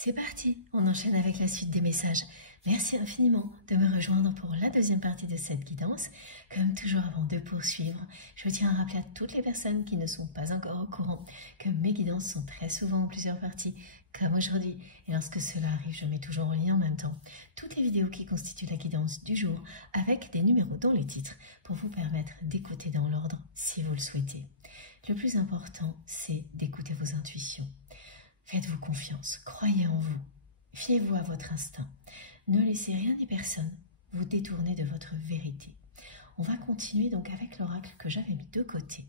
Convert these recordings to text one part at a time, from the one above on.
C'est parti, on enchaîne avec la suite des messages. Merci infiniment de me rejoindre pour la deuxième partie de cette guidance. Comme toujours avant de poursuivre, je tiens à rappeler à toutes les personnes qui ne sont pas encore au courant que mes guidances sont très souvent en plusieurs parties, comme aujourd'hui. Et lorsque cela arrive, je mets toujours en lien en même temps toutes les vidéos qui constituent la guidance du jour avec des numéros dans les titres pour vous permettre d'écouter dans l'ordre si vous le souhaitez. Le plus important, c'est d'écouter vos intuitions. Faites-vous confiance, croyez en vous, fiez-vous à votre instinct. Ne laissez rien ni personne vous détourner de votre vérité. On va continuer donc avec l'oracle que j'avais mis de côté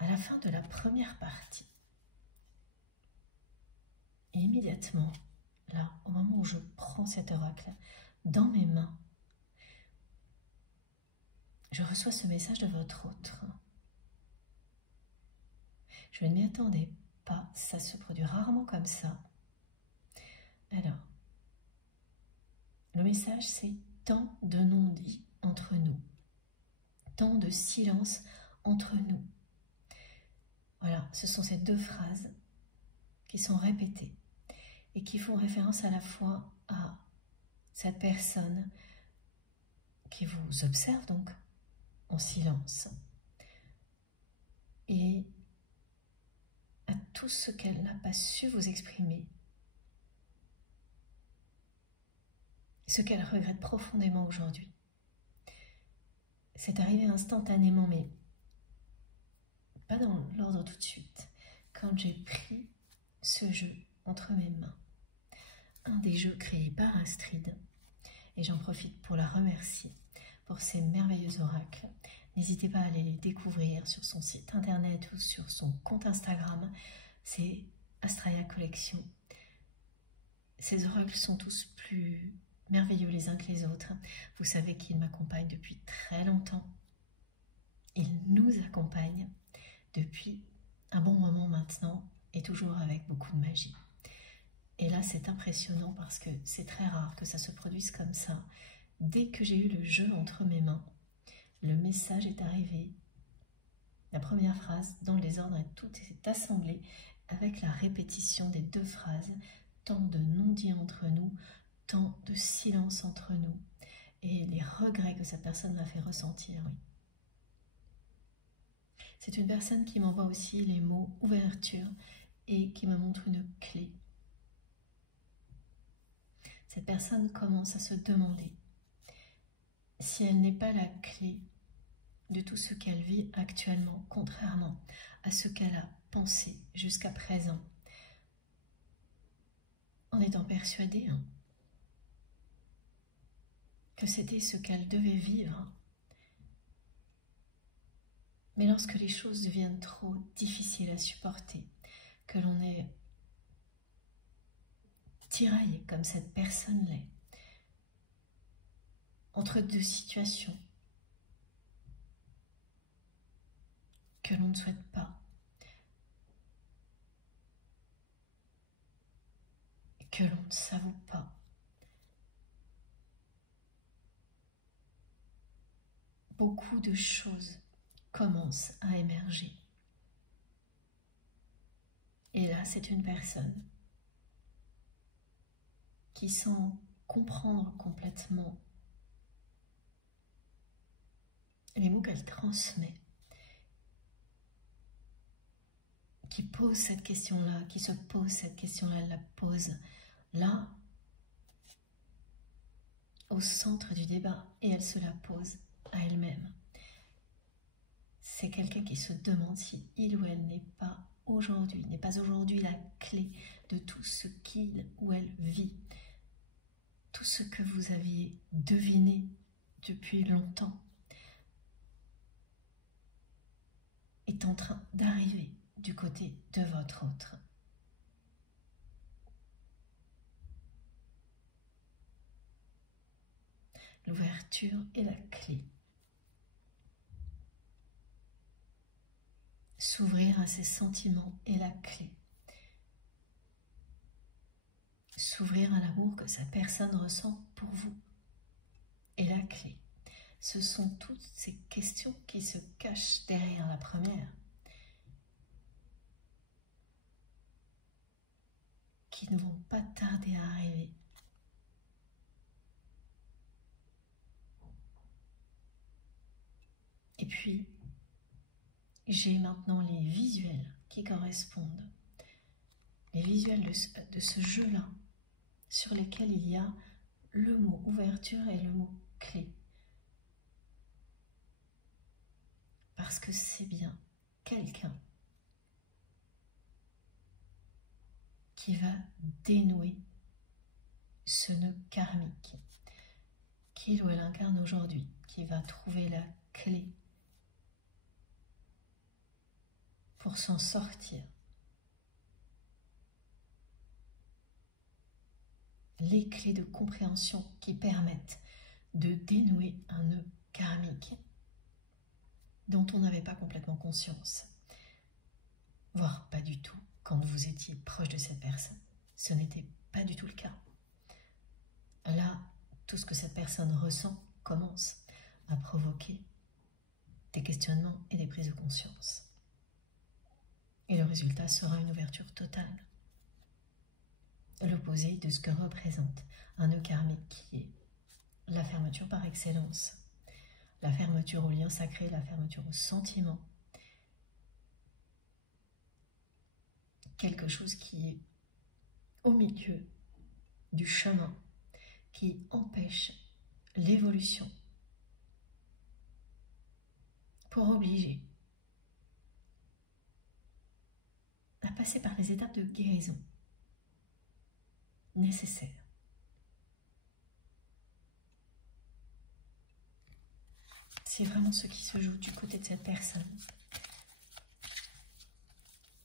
à la fin de la première partie. Et immédiatement, là, au moment où je prends cet oracle dans mes mains, je reçois ce message de votre autre. Je ne m'y attendais pas, ça se produit rarement comme ça. Alors, le message c'est tant de non-dits entre nous, tant de silence entre nous. Voilà, ce sont ces deux phrases qui sont répétées et qui font référence à la fois à cette personne qui vous observe donc en silence et à tout ce qu'elle n'a pas su vous exprimer, ce qu'elle regrette profondément aujourd'hui. C'est arrivé instantanément, mais pas dans l'ordre tout de suite, quand j'ai pris ce jeu entre mes mains, un des jeux créés par Astrid, et j'en profite pour la remercier pour ces merveilleux oracles. N'hésitez pas à aller les découvrir sur son site internet ou sur son compte Instagram, c'est Astraya Collection. Ces oracles sont tous plus merveilleux les uns que les autres. Vous savez qu'ils m'accompagnent depuis très longtemps. Ils nous accompagnent depuis un bon moment maintenant et toujours avec beaucoup de magie. Et là, c'est impressionnant parce que c'est très rare que ça se produise comme ça. Dès que j'ai eu le jeu entre mes mains, le message est arrivé. La première phrase, dans le désordre, et tout est assemblé avec la répétition des deux phrases. Tant de non-dits entre nous, tant de silence entre nous. Et les regrets que cette personne m'a fait ressentir, oui. C'est une personne qui m'envoie aussi les mots ouverture et qui me montre une clé. Cette personne commence à se demander si elle n'est pas la clé de tout ce qu'elle vit actuellement, contrairement à ce qu'elle a pensé jusqu'à présent, en étant persuadée que c'était ce qu'elle devait vivre. Mais lorsque les choses deviennent trop difficiles à supporter, que l'on est tiraillé comme cette personne l'est, entre deux situations que l'on ne souhaite pas, que l'on ne savoure pas, beaucoup de choses commencent à émerger. Et là, c'est une personne qui, sans comprendre complètement les mots qu'elle transmet, qui pose cette question-là, qui se pose cette question-là, elle la pose là, au centre du débat, et elle se la pose à elle-même. C'est quelqu'un qui se demande si il ou elle n'est pas aujourd'hui la clé de tout ce qu'il ou elle vit, tout ce que vous aviez deviné depuis longtemps est en train d'arriver du côté de votre autre. L'ouverture est la clé. S'ouvrir à ses sentiments est la clé. S'ouvrir à l'amour que sa personne ressent pour vous est la clé. Ce sont toutes ces questions qui se cachent derrière la première, qui ne vont puis, j'ai maintenant les visuels qui correspondent. Les visuels de ce jeu-là, sur lesquels il y a le mot ouverture et le mot clé. Parce que c'est bien quelqu'un qui va dénouer ce nœud karmique qu'il ou elle incarne aujourd'hui, qui va trouver la clé pour s'en sortir. Les clés de compréhension qui permettent de dénouer un nœud karmique dont on n'avait pas complètement conscience, voire pas du tout quand vous étiez proche de cette personne. Ce n'était pas du tout le cas. Là, tout ce que cette personne ressent commence à provoquer des questionnements et des prises de conscience. Et le résultat sera une ouverture totale. L'opposé de ce que représente un nœud karmique qui est la fermeture par excellence. La fermeture au lien sacré, la fermeture au sentiment. Quelque chose qui est au milieu du chemin, qui empêche l'évolution pour obliger à passer par les étapes de guérison nécessaires. C'est vraiment ce qui se joue du côté de cette personne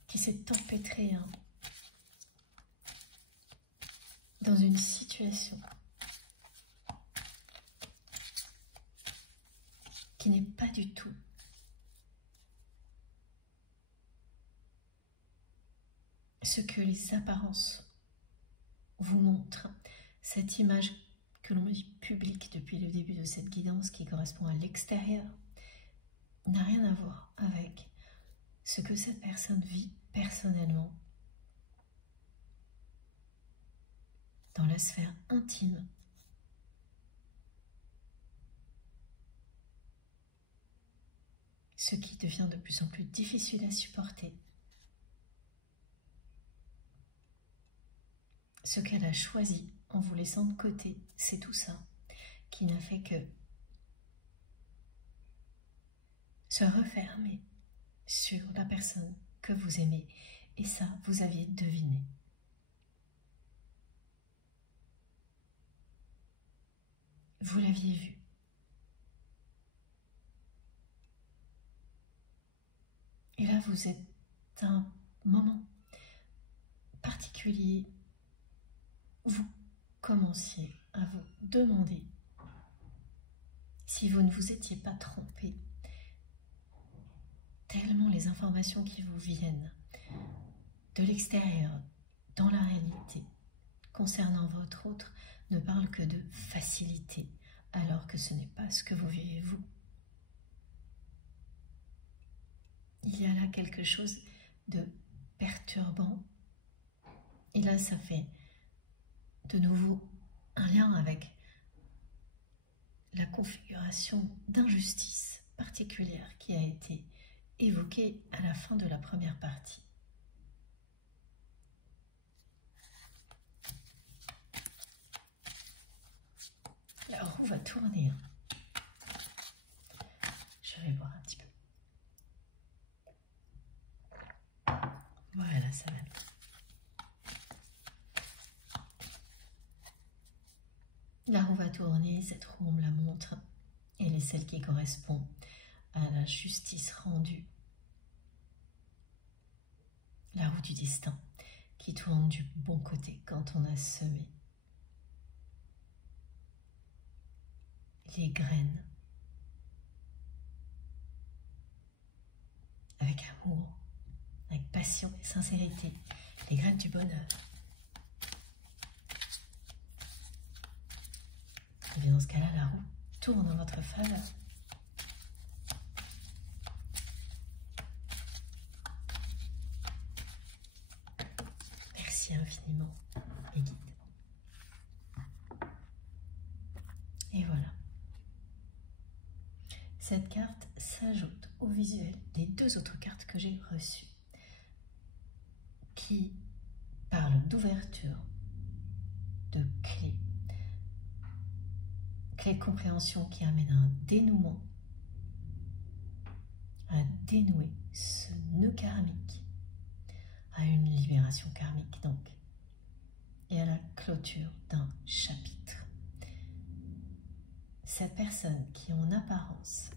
qui s'est empêtrée dans une situation qui n'est pas du tout ce que les apparences vous montrent. Cette image que l'on vit publique depuis le début de cette guidance qui correspond à l'extérieur n'a rien à voir avec ce que cette personne vit personnellement dans la sphère intime. Ce qui devient de plus en plus difficile à supporter. Ce qu'elle a choisi en vous laissant de côté, c'est tout ça qui n'a fait que se refermer sur la personne que vous aimez. Et ça, vous aviez deviné. Vous l'aviez vu. Et là, vous êtes à un moment particulier. Vous commenciez à vous demander si vous ne vous étiez pas trompé, tellement les informations qui vous viennent de l'extérieur, dans la réalité, concernant votre autre, ne parlent que de facilité, alors que ce n'est pas ce que vous vivez vous. Il y a là quelque chose de perturbant, et là ça fait de nouveau un lien avec la configuration d'injustice particulière qui a été évoquée à la fin de la première partie. La roue va tourner. Je vais boire un petit peu. Voilà, ça va. La roue va tourner, cette roue, on me la montre. Elle est celle qui correspond à la justice rendue. La roue du destin qui tourne du bon côté quand on a semé les graines avec amour, avec passion et sincérité, les graines du bonheur. Et bien dans ce cas-là, la roue tourne en votre faveur. Merci infiniment, mes guides. Et voilà. Cette carte s'ajoute au visuel des deux autres cartes que j'ai reçues, qui parlent d'ouverture, de clés, clés de compréhension qui amènent à un dénouement, à dénouer ce nœud karmique, à une libération karmique donc, et à la clôture d'un chapitre. Cette personne qui en apparence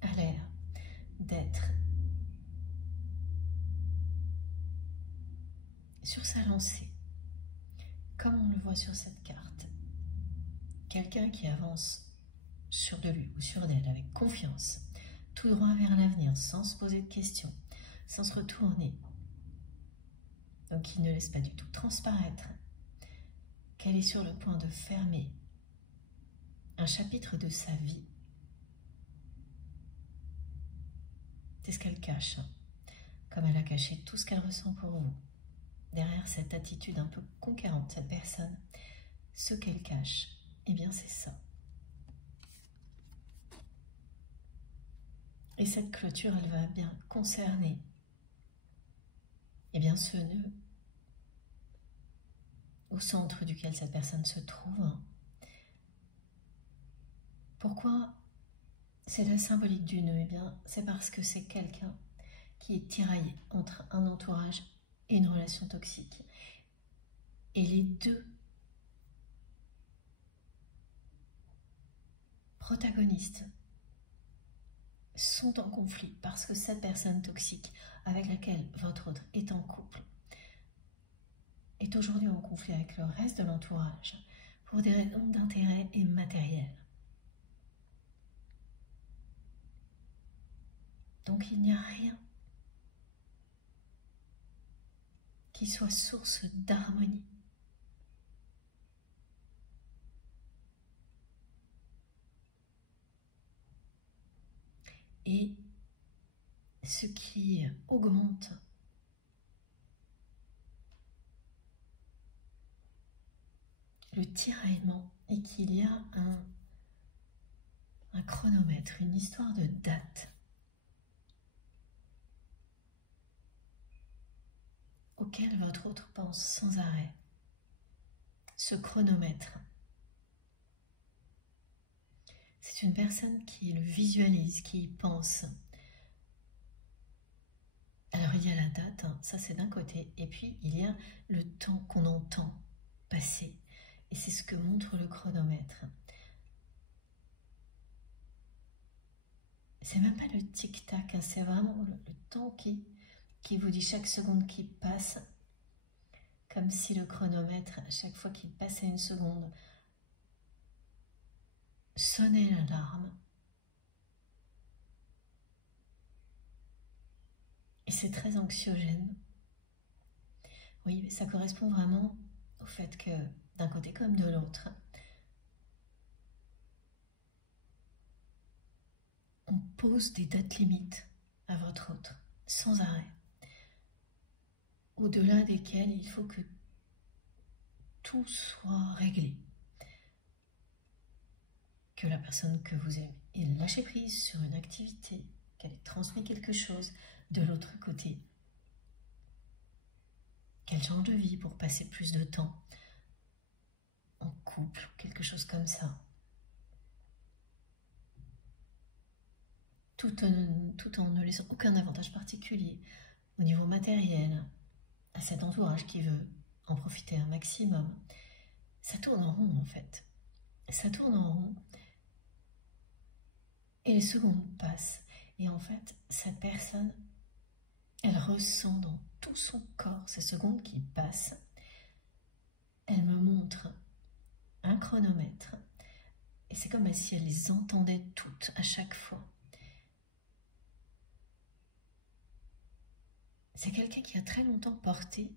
a l'air d'être sur sa lancée, comme on le voit sur cette carte, quelqu'un qui avance sur de lui ou sur d'elle avec confiance, tout droit vers l'avenir, sans se poser de questions, sans se retourner, donc qui ne laisse pas du tout transparaître qu'elle est sur le point de fermer un chapitre de sa vie. C'est ce qu'elle cache, comme elle a caché tout ce qu'elle ressent pour vous. Derrière cette attitude un peu conquérante, cette personne, ce qu'elle cache, eh bien c'est ça. Et cette clôture, elle va bien concerner eh bien ce nœud au centre duquel cette personne se trouve. Pourquoi c'est la symbolique du nœud? Eh bien, c'est parce que c'est quelqu'un qui est tiraillé entre un entourage et une relation toxique. Et les deux protagonistes sont en conflit parce que cette personne toxique avec laquelle votre autre est en couple est aujourd'hui en conflit avec le reste de l'entourage pour des raisons d'intérêt et matériel. Donc il n'y a rien qui soit source d'harmonie. Et ce qui augmente le tiraillement est qu'il y a un chronomètre, une histoire de date auquel votre autre pense sans arrêt. Ce chronomètre, c'est une personne qui le visualise, qui y pense. Alors il y a la date, hein, ça c'est d'un côté, et puis il y a le temps qu'on entend passer, et c'est ce que montre le chronomètre. C'est même pas le tic-tac, hein, c'est vraiment le temps qui vous dit chaque seconde qui passe, comme si le chronomètre, à chaque fois qu'il passait une seconde, sonnait l'alarme. Et c'est très anxiogène. Oui, mais ça correspond vraiment au fait que, d'un côté comme de l'autre, on pose des dates limites à votre autre, sans arrêt, au-delà desquelles il faut que tout soit réglé. Que la personne que vous aimez ait lâché prise sur une activité, qu'elle ait transmis quelque chose de l'autre côté, qu'elle change de vie pour passer plus de temps en couple, quelque chose comme ça. Tout en ne laissant aucun avantage particulier au niveau matériel à cet entourage qui veut en profiter un maximum. Ça tourne en rond en fait. Ça tourne en rond et les secondes passent. Et en fait, cette personne, elle ressent dans tout son corps ces secondes qui passent. Elle me montre un chronomètre et c'est comme si elle les entendait toutes à chaque fois. C'est quelqu'un qui a très longtemps porté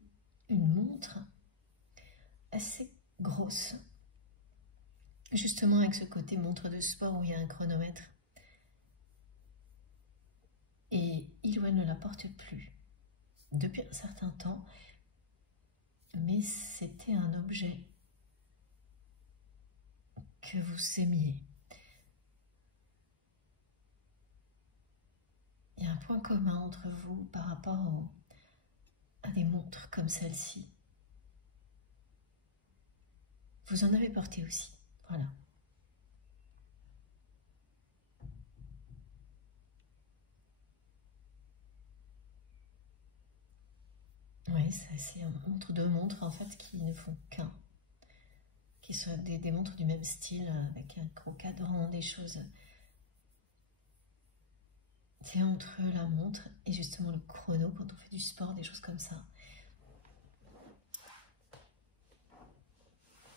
une montre assez grosse, justement avec ce côté montre de sport où il y a un chronomètre. Et il ou elle ne la porte plus depuis un certain temps, mais c'était un objet que vous aimiez. il y a un point commun entre vous par rapport à des montres comme celle-ci. Vous en avez porté aussi, voilà. Oui, c'est deux montres en fait qui ne font qu'un. Qui sont des montres du même style, avec un gros cadran, des choses. C'est entre la montre et justement le chrono, quand on fait du sport, des choses comme ça.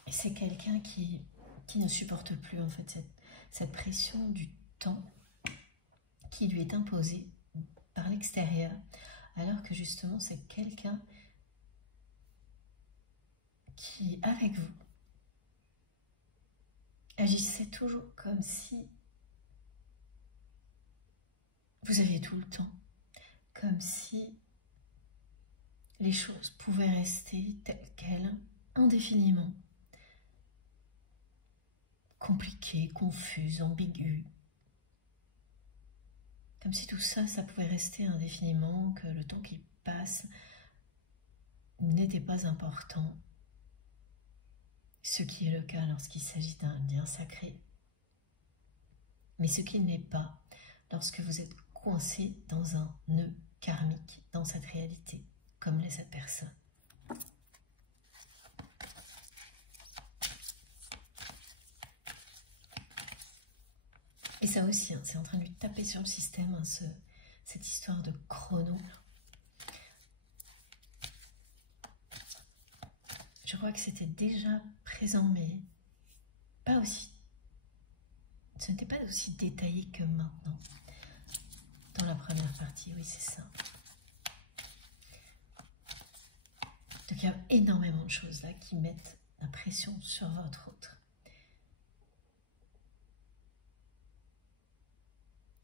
Et c'est quelqu'un qui ne supporte plus en fait cette pression du temps qui lui est imposée par l'extérieur, alors que justement c'est quelqu'un qui, avec vous, agissait toujours comme si vous aviez tout le temps, comme si les choses pouvaient rester telles quelles, indéfiniment. Compliquées, confuses, ambiguës. Comme si tout ça, ça pouvait rester indéfiniment, que le temps qui passe n'était pas important. Ce qui est le cas lorsqu'il s'agit d'un lien sacré. Mais ce qui n'est pas lorsque vous êtes coincé dans un nœud karmique, dans cette réalité, comme l'est cette personne. Et ça aussi, c'est en train de lui taper sur le système, cette histoire de chrono. Je crois que c'était déjà présent, mais pas aussi. Ce n'était pas aussi détaillé que maintenant. Dans la première partie, oui, c'est ça. Donc il y a énormément de choses là qui mettent la pression sur votre autre.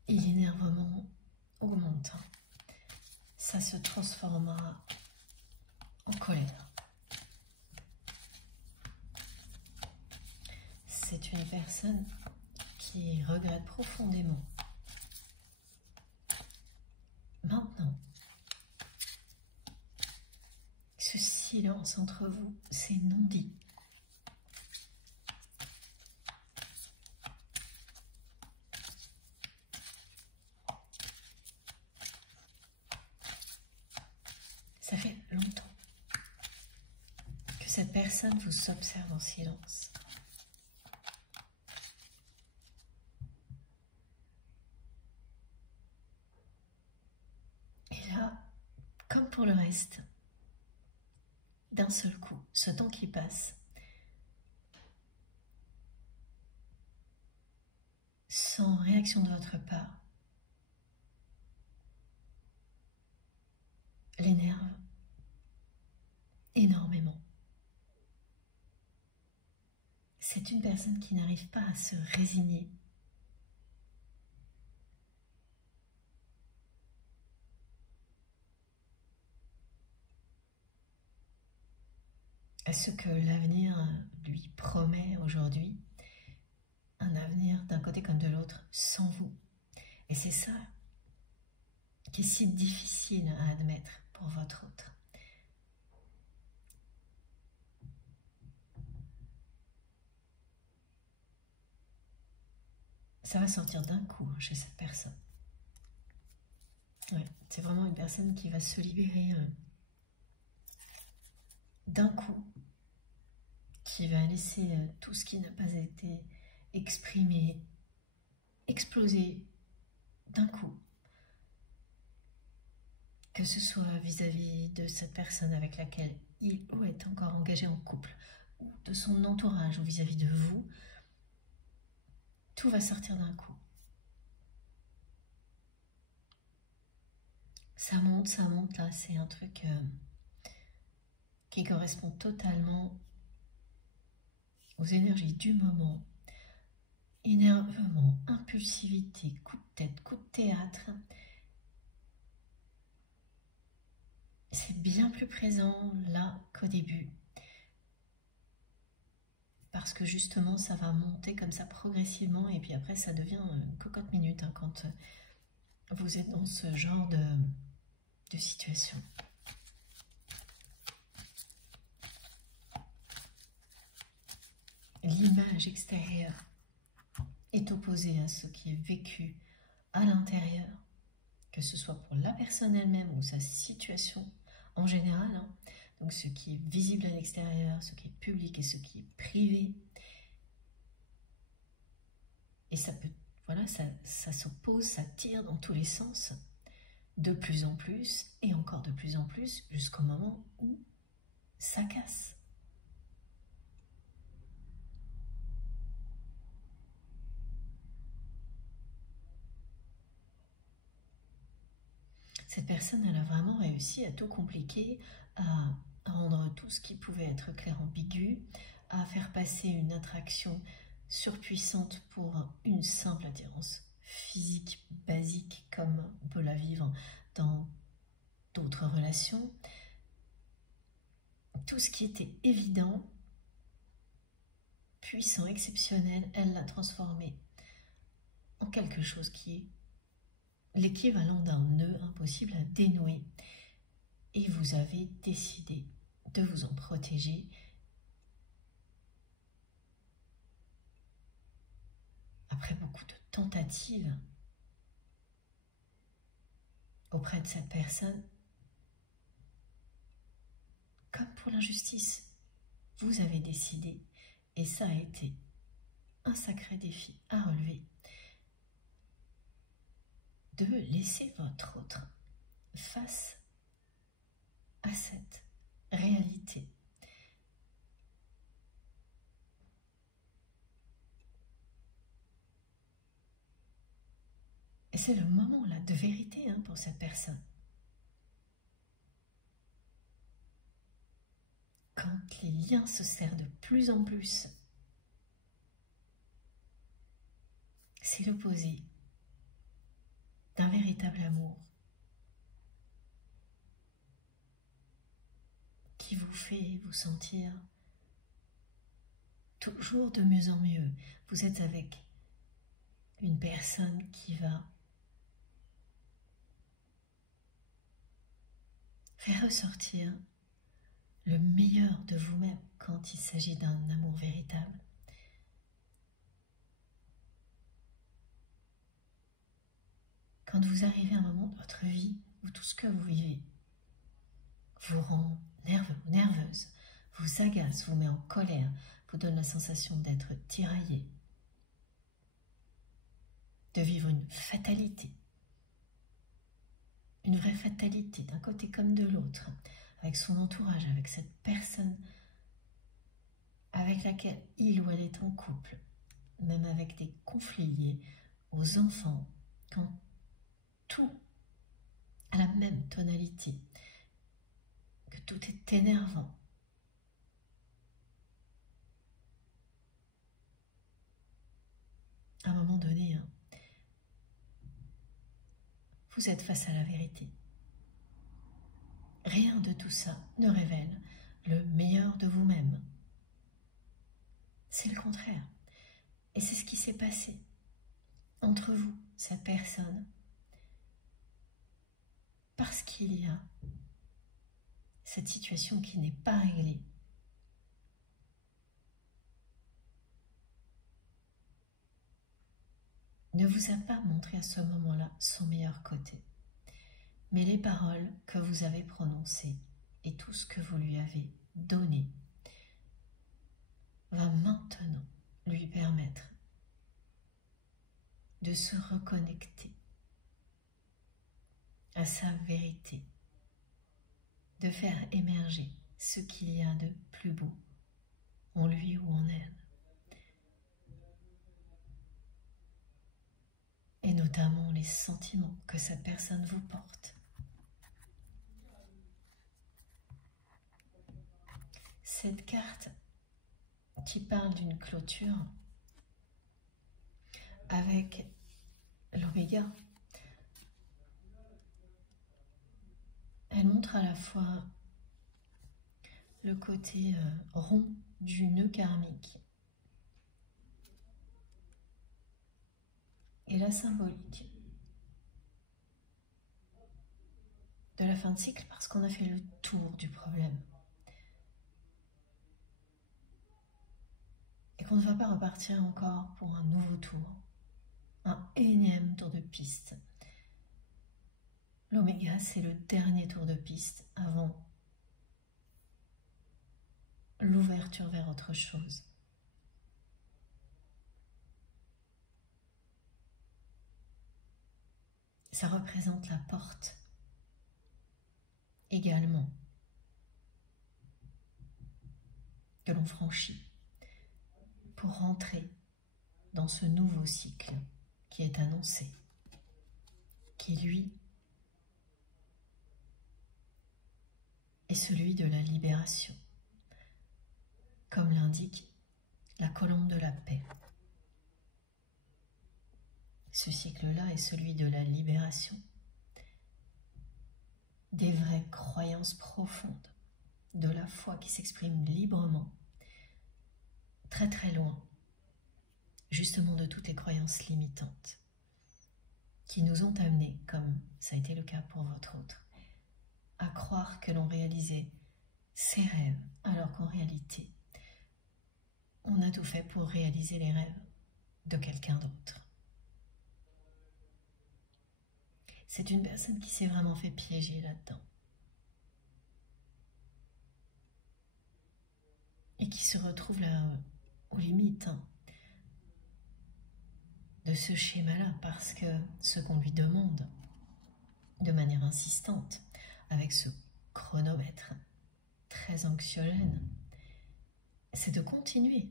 Et l'énervement augmentant, ça se transformera en colère. C'est une personne qui regrette profondément. Maintenant, ce silence entre vous, c'est non dit. Ça fait longtemps que cette personne vous observe en silence. Et là, comme pour le reste, d'un seul coup, ce temps qui passe, sans réaction de votre part, l'énerve énormément. C'est une personne qui n'arrive pas à se résigner. À ce que l'avenir lui promet aujourd'hui, un avenir d'un côté comme de l'autre, sans vous. Et c'est ça qui est si difficile à admettre pour votre autre. Ça va sortir d'un coup chez cette personne. Ouais, c'est vraiment une personne qui va se libérer d'un coup, qui va laisser tout ce qui n'a pas été exprimé, exploser d'un coup. Que ce soit vis-à-vis de cette personne avec laquelle il ou est encore engagé en couple, ou de son entourage, ou vis-à-vis de vous, tout va sortir d'un coup. Ça monte, là, c'est un truc qui correspond totalement aux énergies du moment. Énervement, impulsivité, coup de tête, coup de théâtre. C'est bien plus présent là qu'au début. Parce que justement, ça va monter comme ça progressivement et puis après, ça devient une cocotte minute hein, quand vous êtes dans ce genre de situation. L'image extérieure est opposée à ce qui est vécu à l'intérieur, que ce soit pour la personne elle-même ou sa situation en général, hein. Donc ce qui est visible à l'extérieur, ce qui est public et ce qui est privé. Et ça peut, voilà, ça s'oppose, ça tire dans tous les sens, de plus en plus et encore de plus en plus, jusqu'au moment où ça casse. Cette personne, elle a vraiment réussi à tout compliquer, à rendre tout ce qui pouvait être clair ambigu, à faire passer une attraction surpuissante pour une simple attirance physique basique comme on peut la vivre dans d'autres relations. Tout ce qui était évident, puissant, exceptionnel, elle l'a transformé en quelque chose qui est l'équivalent d'un nœud impossible à dénouer. Et vous avez décidé de vous en protéger. Après beaucoup de tentatives auprès de cette personne, comme pour l'injustice, vous avez décidé, et ça a été un sacré défi à relever, de laisser votre autre face à cette réalité. Et c'est le moment là de vérité pour cette personne. Quand les liens se serrent de plus en plus, c'est l'opposé d'un véritable amour qui vous fait vous sentir toujours de mieux en mieux. Vous êtes avec une personne qui va faire ressortir le meilleur de vous-même quand il s'agit d'un amour véritable. Quand vous arrivez à un moment de votre vie où tout ce que vous vivez vous rend nerveux ou nerveuse, vous agace, vous met en colère, vous donne la sensation d'être tiraillé, de vivre une fatalité, une vraie fatalité d'un côté comme de l'autre, avec son entourage, avec cette personne avec laquelle il ou elle est en couple, même avec des conflits liés aux enfants, quand tout a la même tonalité, que tout est énervant. À un moment donné, vous êtes face à la vérité. Rien de tout ça ne révèle le meilleur de vous-même. C'est le contraire. Et c'est ce qui s'est passé entre vous, cette personne. Parce qu'il y a cette situation qui n'est pas réglée. Ne vous a pas montré à ce moment-là son meilleur côté. Mais les paroles que vous avez prononcées et tout ce que vous lui avez donné va maintenant lui permettre de se reconnecter à sa vérité, de faire émerger ce qu'il y a de plus beau en lui ou en elle. Et notamment les sentiments que cette personne vous porte. Cette carte qui parle d'une clôture avec l'oméga, elle montre à la fois le côté rond du nœud karmique et la symbolique de la fin de cycle parce qu'on a fait le tour du problème. Et qu'on ne va pas repartir encore pour un nouveau tour, un énième tour de piste. L'oméga, c'est le dernier tour de piste avant l'ouverture vers autre chose. Ça représente la porte également que l'on franchit pour rentrer dans ce nouveau cycle qui est annoncé, qui lui est celui de la libération, comme l'indique la colombe de la paix. Ce cycle-là est celui de la libération, des vraies croyances profondes, de la foi qui s'exprime librement, très très loin, justement de toutes les croyances limitantes, qui nous ont amenés, comme ça a été le cas pour votre autre, à croire que l'on réalisait ses rêves, alors qu'en réalité, on a tout fait pour réaliser les rêves de quelqu'un d'autre. C'est une personne qui s'est vraiment fait piéger là-dedans. Et qui se retrouve là aux limites de ce schéma-là, parce que ce qu'on lui demande de manière insistante, avec ce chronomètre très anxiogène, c'est de continuer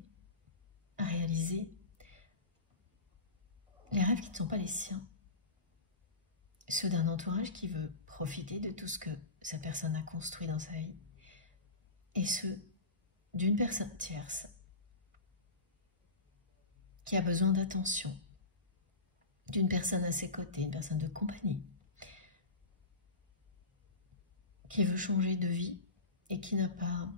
à réaliser les rêves qui ne sont pas les siens. Ceux d'un entourage qui veut profiter de tout ce que cette personne a construit dans sa vie, et ceux d'une personne tierce qui a besoin d'attention, d'une personne à ses côtés, une personne de compagnie, qui veut changer de vie et qui n'a pas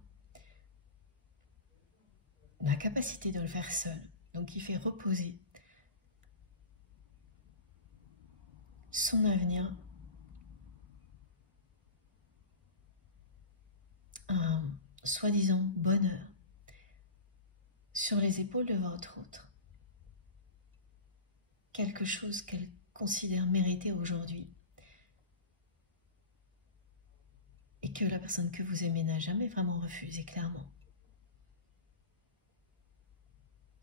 la capacité de le faire seul, donc qui fait reposer son avenir, un soi-disant bonheur, sur les épaules de votre autre. Quelque chose qu'elle considère mériter aujourd'hui et que la personne que vous aimez n'a jamais vraiment refusé clairement.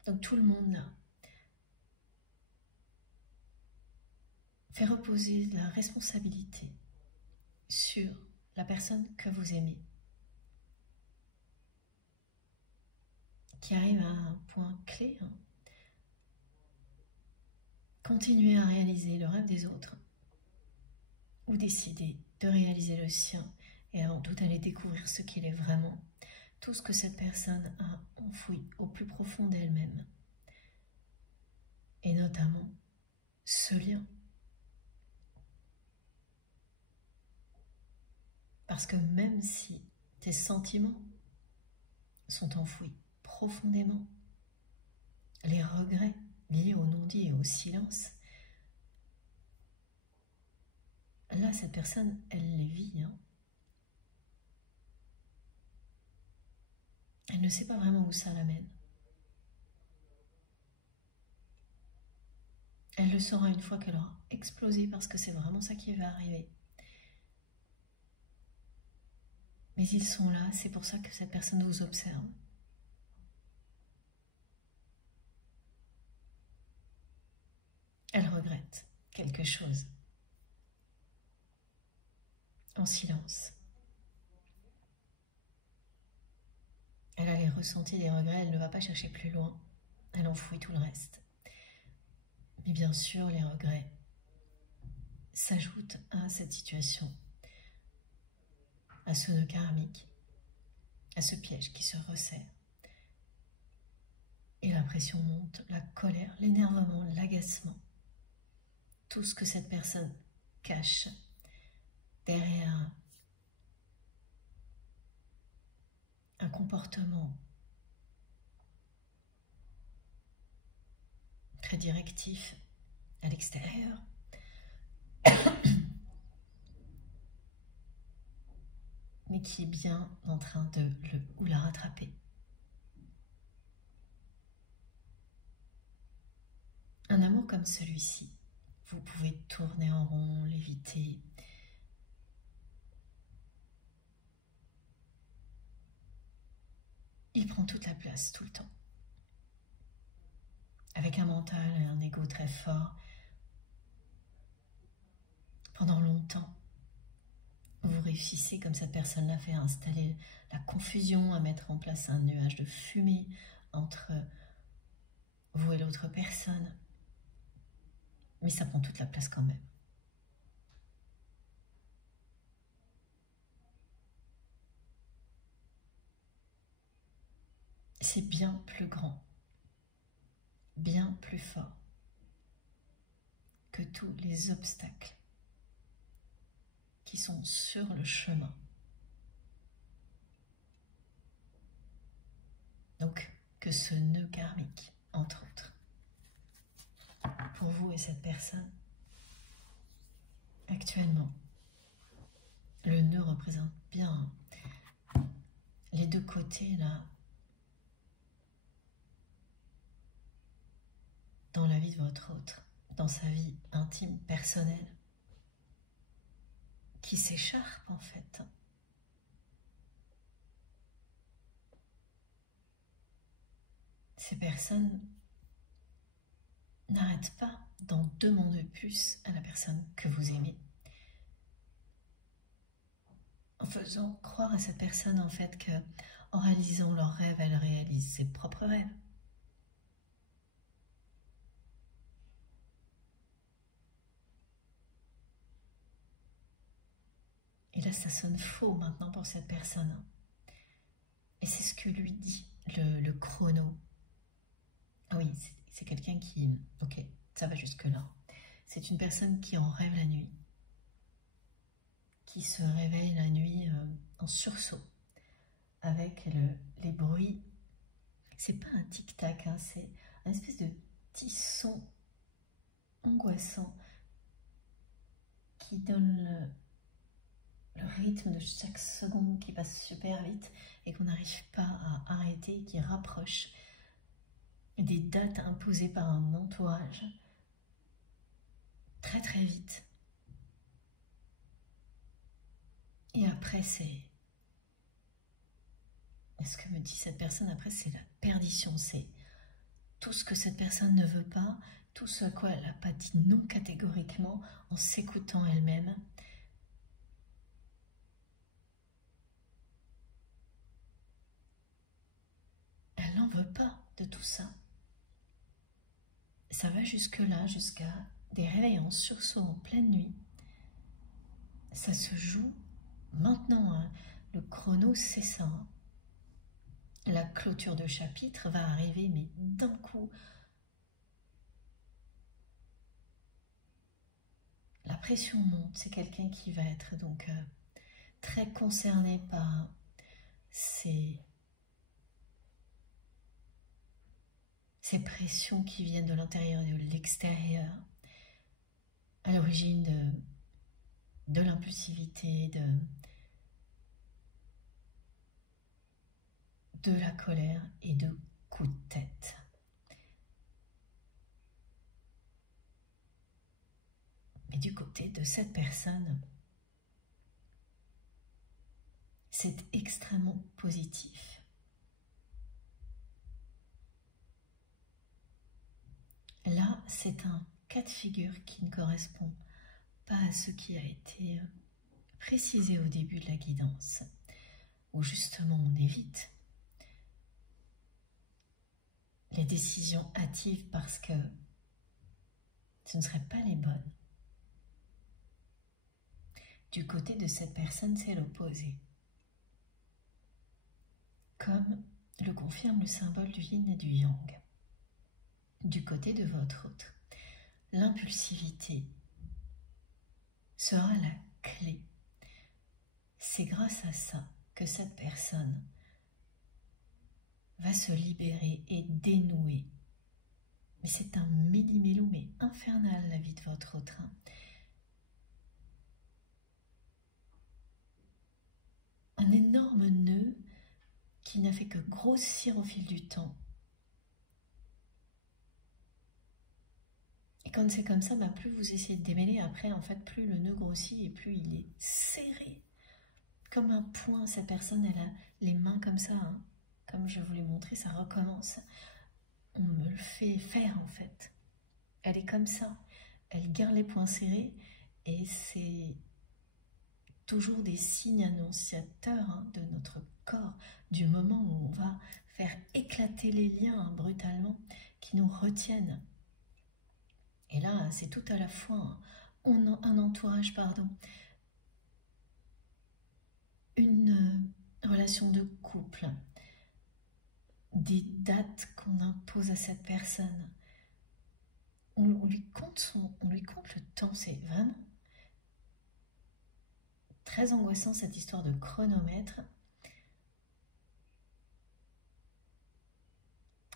Donc tout le monde là fait reposer la responsabilité sur la personne que vous aimez, qui arrive à un point clé, continuer à réaliser le rêve des autres ou décider de réaliser le sien et avant tout aller découvrir ce qu'il est vraiment, tout ce que cette personne a enfoui au plus profond d'elle-même, et notamment ce lien. Parce que même si tes sentiments sont enfouis profondément, les regrets liés au non-dit et au silence, là, cette personne, elle les vit. Elle ne sait pas vraiment où ça l'amène. Elle le saura une fois qu'elle aura explosé, parce que c'est vraiment ça qui va arriver. Mais ils sont là, c'est pour ça que cette personne vous observe. Elle regrette quelque chose. En silence. Elle a les ressentis des regrets, elle ne va pas chercher plus loin. Elle enfouit tout le reste. Mais bien sûr, les regrets s'ajoutent à cette situation, à ce nœud karmique, à ce piège qui se resserre. Et la pression monte, la colère, l'énervement, l'agacement. Tout ce que cette personne cache derrière un comportement très directif à l'extérieur mais qui est bien en train de le ou la rattraper. Un amour comme celui-ci, vous pouvez tourner en rond, l'éviter. Il prend toute la place, tout le temps. Avec un mental et un ego très fort, pendant longtemps, vous réussissez, comme cette personne-là fait, à installer la confusion, à mettre en place un nuage de fumée entre vous et l'autre personne. Mais ça prend toute la place quand même. C'est bien plus grand, bien plus fort que tous les obstacles qui sont sur le chemin. Donc, que ce nœud karmique, entre autres, pour vous et cette personne, actuellement, le nœud représente bien les deux côtés, là, dans la vie de votre autre, dans sa vie intime, personnelle, qui s'écharpe en fait. Ces personnes n'arrêtent pas d'en demander plus à la personne que vous aimez, en faisant croire à cette personne en fait que, en réalisant leurs rêves, elle réalise ses propres rêves. Et là, ça sonne faux maintenant pour cette personne. Et c'est ce que lui dit le chrono. Ah oui, c'est quelqu'un qui... Ok, ça va jusque-là. C'est une personne qui en rêve la nuit, qui se réveille la nuit en sursaut, avec les bruits. C'est pas un tic-tac, hein, c'est un espèce de petit son angoissant qui donne le rythme de chaque seconde qui passe super vite et qu'on n'arrive pas à arrêter, qui rapproche des dates imposées par un entourage très très vite. Et après, c'est... ce que me dit cette personne après, c'est la perdition, c'est tout ce que cette personne ne veut pas, tout ce à quoi elle n'a pas dit non catégoriquement en s'écoutant elle-même. Elle n'en veut pas de tout ça. Ça va jusque-là, jusqu'à des réveils en sursaut en pleine nuit. Ça se joue maintenant, hein. Le chrono, c'est ça. Hein. La clôture de chapitre va arriver, mais d'un coup. La pression monte, c'est quelqu'un qui va être donc très concerné par ces pressions qui viennent de l'intérieur et de l'extérieur, à l'origine de l'impulsivité, de la colère et de coups de tête. Mais du côté de cette personne, c'est extrêmement positif. Là, c'est un cas de figure qui ne correspond pas à ce qui a été précisé au début de la guidance, où justement on évite les décisions hâtives parce que ce ne seraient pas les bonnes. Du côté de cette personne, c'est l'opposé. Comme le confirme le symbole du yin et du yang. Du côté de votre autre, l'impulsivité sera la clé. C'est grâce à ça que cette personne va se libérer et dénouer. Mais c'est un méli-mélou, mais infernal, la vie de votre autre. un énorme nœud qui n'a fait que grossir au fil du temps. Et quand c'est comme ça, plus vous essayez de démêler, après, en fait, plus le nœud grossit et plus il est serré. Comme un poing, cette personne, elle a les mains comme ça, hein. Comme je vous l'ai montré, ça recommence. On me le fait faire, en fait. Elle est comme ça. Elle garde les poings serrés et c'est toujours des signes annonciateurs, hein, de notre corps, du moment où on va faire éclater les liens, hein, brutalement, qui nous retiennent. Et là, c'est tout à la fois un entourage, une relation de couple, des dates qu'on impose à cette personne. On lui compte le temps, c'est vraiment très angoissant cette histoire de chronomètre.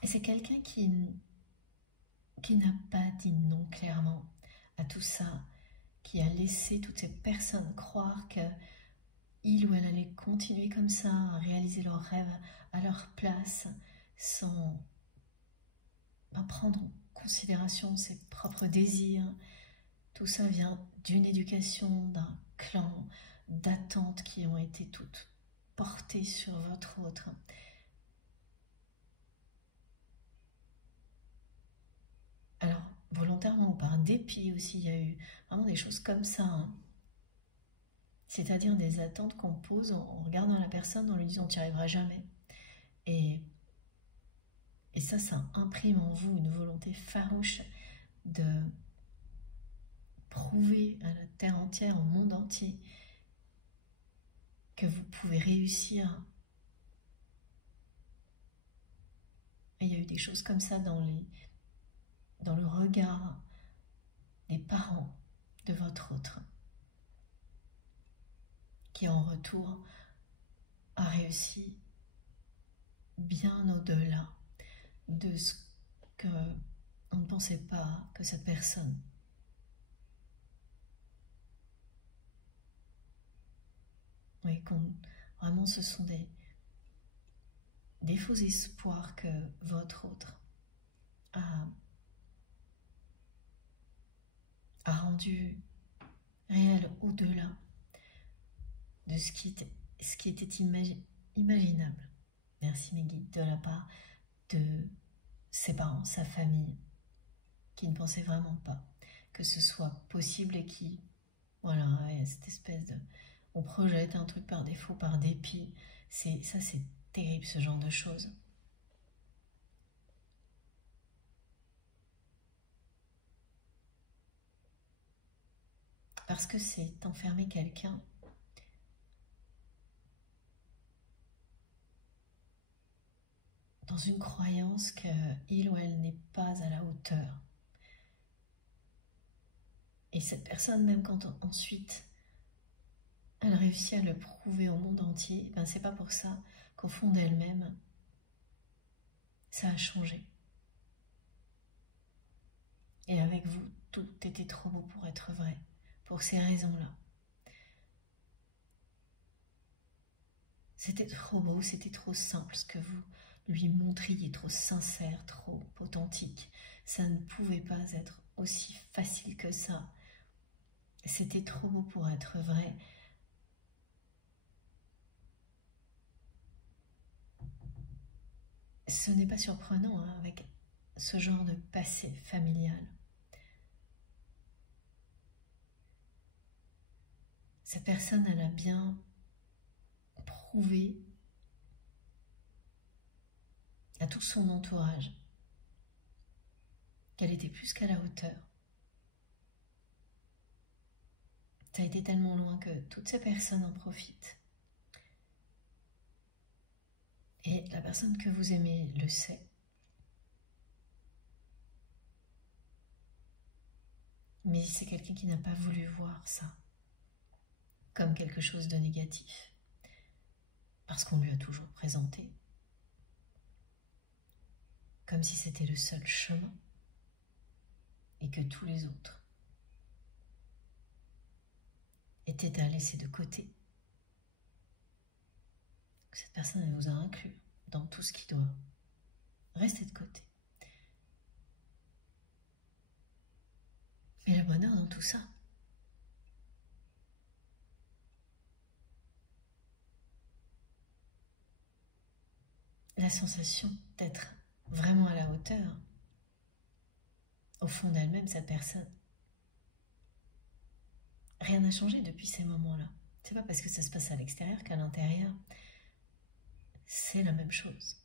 Et c'est quelqu'un qui n'a pas dit non clairement à tout ça, qui a laissé toutes ces personnes croire que il ou elle allait continuer comme ça à réaliser leurs rêves à leur place sans prendre en considération ses propres désirs. Tout ça vient d'une éducation, d'un clan, d'attentes qui ont été toutes portées sur votre autre. Alors, volontairement ou par dépit aussi, il y a eu vraiment des choses comme ça, hein. C'est-à-dire des attentes qu'on pose en regardant la personne, en lui disant tu n'y arriveras jamais. Et ça imprime en vous une volonté farouche de prouver à la terre entière, au monde entier, que vous pouvez réussir. Et il y a eu des choses comme ça dans le regard des parents de votre autre, qui en retour a réussi bien au-delà de ce que on ne pensait pas que cette personne. Oui, vraiment ce sont des faux espoirs que votre autre a rendu réel au-delà de ce qui était imaginable. Merci mes guides, de la part de ses parents, sa famille, qui ne pensaient vraiment pas que ce soit possible et qui, voilà, il y a cette espèce de... On projette un truc par défaut, par dépit. C'est terrible, ce genre de choses. Parce que c'est enfermer quelqu'un dans une croyance qu'il ou elle n'est pas à la hauteur. Et cette personne, même quand ensuite elle réussit à le prouver au monde entier, c'est pas pour ça qu'au fond d'elle-même, ça a changé. Et avec vous, tout était trop beau pour être vrai, pour ces raisons-là. C'était trop beau, c'était trop simple ce que vous lui montriez, trop sincère, trop authentique. Ça ne pouvait pas être aussi facile que ça. C'était trop beau pour être vrai. Ce n'est pas surprenant, hein, avec ce genre de passé familial. Cette personne, elle a bien prouvé à tout son entourage qu'elle était plus qu'à la hauteur. Ça a été tellement loin que toutes ces personnes en profitent. Et la personne que vous aimez le sait. Mais c'est quelqu'un qui n'a pas voulu voir ça comme quelque chose de négatif, parce qu'on lui a toujours présenté comme si c'était le seul chemin et que tous les autres étaient à laisser de côté. que cette personne elle vous a inclus dans tout ce qui doit rester de côté. Mais le bonheur dans tout ça, la sensation d'être vraiment à la hauteur, au fond d'elle-même, cette personne. Rien n'a changé depuis ces moments-là. C'est pas parce que ça se passe à l'extérieur qu'à l'intérieur, c'est la même chose.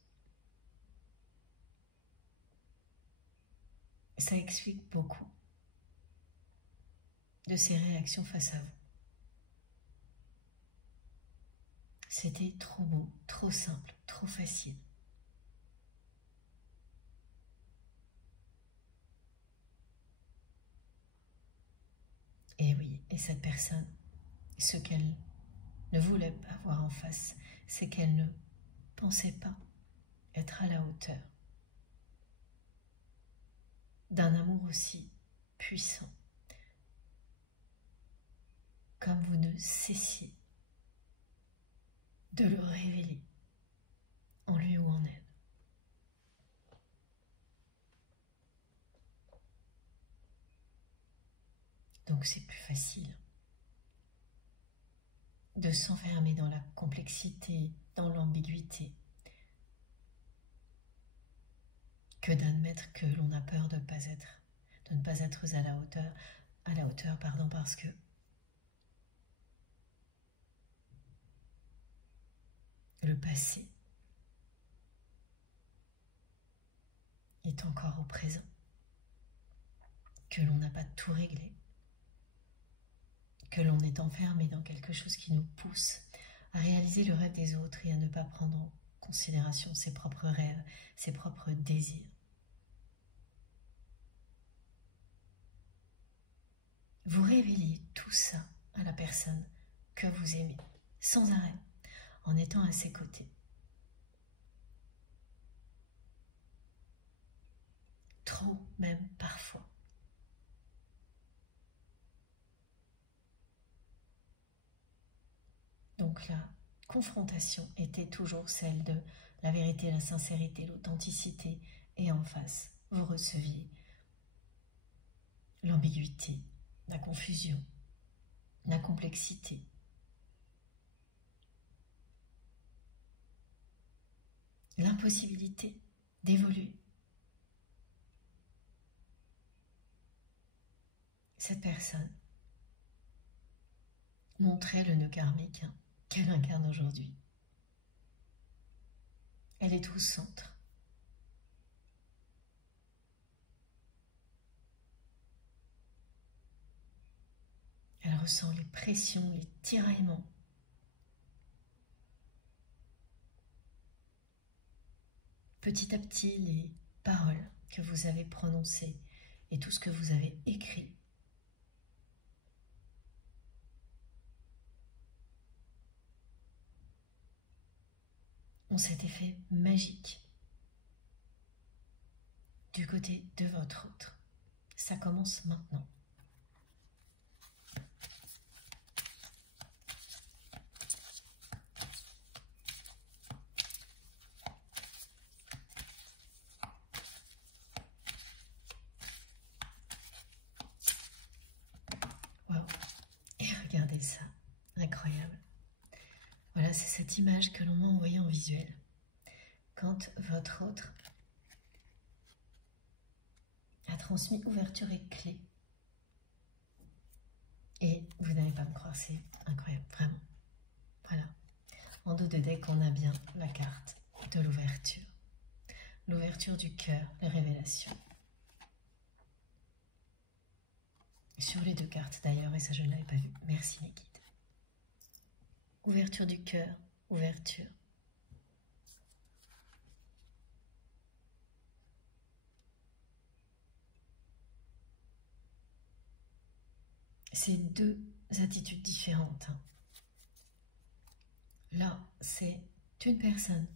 Ça explique beaucoup de ses réactions face à vous. C'était trop beau, trop simple, trop facile. Et oui, et cette personne, ce qu'elle ne voulait pas voir en face, c'est qu'elle ne pensait pas être à la hauteur d'un amour aussi puissant, comme vous ne cessiez de le révéler en lui ou en elle. Donc c'est plus facile de s'enfermer dans la complexité, dans l'ambiguïté, que d'admettre que l'on a peur de ne pas être à la hauteur, parce que le passé est encore au présent, que l'on n'a pas tout réglé, que l'on est enfermé dans quelque chose qui nous pousse à réaliser le rêve des autres et à ne pas prendre en considération ses propres rêves, ses propres désirs. Vous révélez tout ça à la personne que vous aimez, sans arrêt, en étant à ses côtés. Trop même parfois. Donc la confrontation était toujours celle de la vérité, la sincérité, l'authenticité, et en face, vous receviez l'ambiguïté, la confusion, la complexité. L'impossibilité d'évoluer. Cette personne montrait le nœud karmique qu'elle incarne aujourd'hui. Elle est au centre. Elle ressent les pressions, les tiraillements. Petit à petit, les paroles que vous avez prononcées et tout ce que vous avez écrit ont cet effet magique du côté de votre autre. Ça commence maintenant. Waouh! Et regardez ça, incroyable. Voilà, c'est cette image que l'on m'a envoyée en visuel. Quand votre autre a transmis ouverture et clé. Et vous n'allez pas me croire, c'est incroyable, vraiment. Voilà. En dos de deck, on a bien la carte de l'ouverture. L'ouverture du cœur, les révélations. Sur les deux cartes d'ailleurs, et ça je ne l'avais pas vu. Merci mes guides. Ouverture du cœur, ouverture. C'est deux attitudes différentes. Là, c'est une personne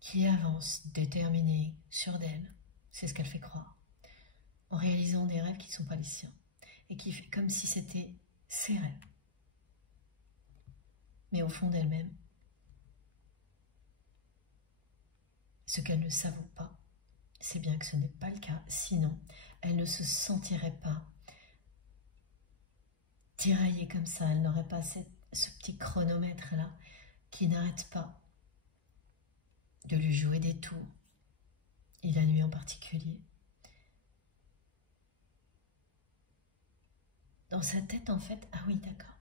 qui avance déterminée, sûre d'elle, c'est ce qu'elle fait croire, en réalisant des rêves qui ne sont pas les siens, et qui fait comme si c'était ses rêves. mais au fond d'elle-même, ce qu'elle ne savoure pas, c'est bien que ce n'est pas le cas, sinon elle ne se sentirait pas tiraillée comme ça, elle n'aurait pas ce petit chronomètre-là qui n'arrête pas de lui jouer des tours, et la nuit en particulier. Dans sa tête, en fait, ah oui, d'accord,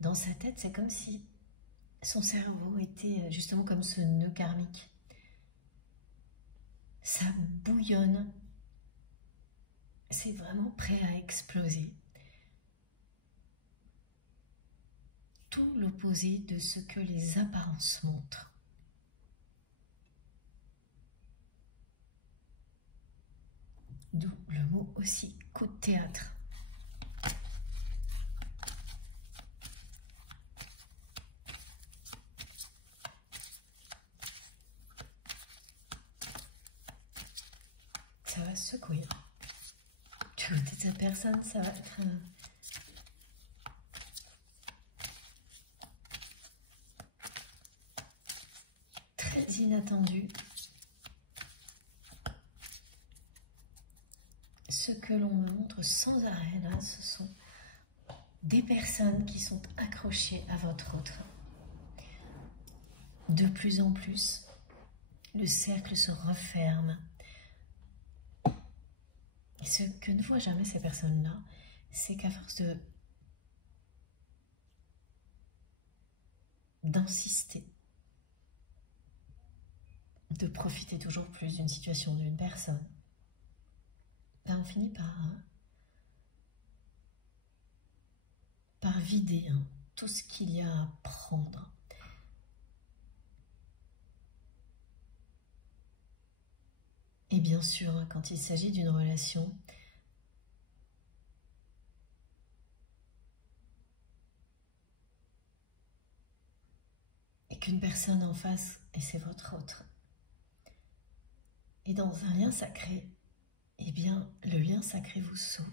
dans sa tête, c'est comme si son cerveau était justement comme ce nœud karmique. Ça bouillonne, c'est vraiment prêt à exploser. Tout l'opposé de ce que les apparences montrent. D'où le mot aussi coup de théâtre. Ça va secouer. Du côté de cette personne, ça va être très inattendu. Ce que l'on me montre sans arrêt là, ce sont des personnes qui sont accrochées à votre autre. De plus en plus, le cercle se referme. Et ce que ne voient jamais ces personnes-là, c'est qu'à force d'insister, de profiter toujours plus d'une situation, d'une personne, ben on finit par vider tout ce qu'il y a à prendre. Et bien sûr, quand il s'agit d'une relation, et qu'une personne en face, et c'est votre autre, et dans un lien sacré, eh bien, le lien sacré vous sauve.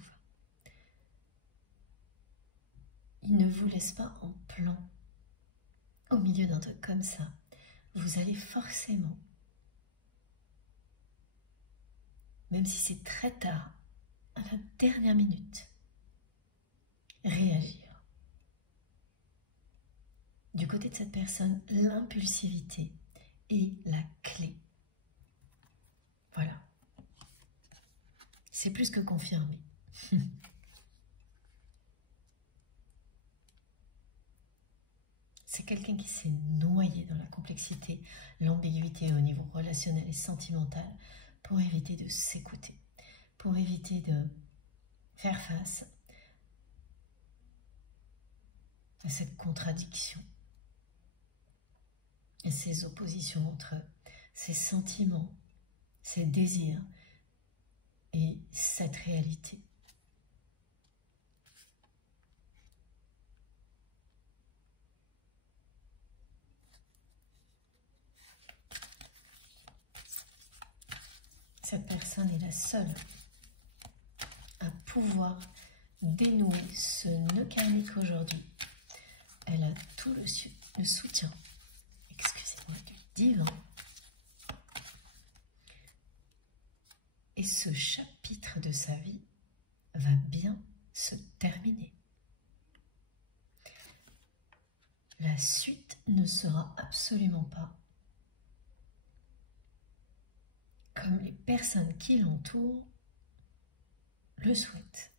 Il ne vous laisse pas en plan. Au milieu d'un truc comme ça, vous allez forcément, même si c'est très tard, à la dernière minute, réagir. Du côté de cette personne, l'impulsivité est la clé. Voilà. C'est plus que confirmé. C'est quelqu'un qui s'est noyé dans la complexité, l'ambiguïté au niveau relationnel et sentimental pour éviter de s'écouter, pour éviter de faire face à cette contradiction et ces oppositions entre ces sentiments, ces désirs et cette réalité. Cette personne est la seule à pouvoir dénouer ce nœud karmique aujourd'hui. Elle a tout le soutien, excusez-moi, du divin. Et ce chapitre de sa vie va bien se terminer. La suite ne sera absolument pas comme les personnes qui l'entourent le souhaitent.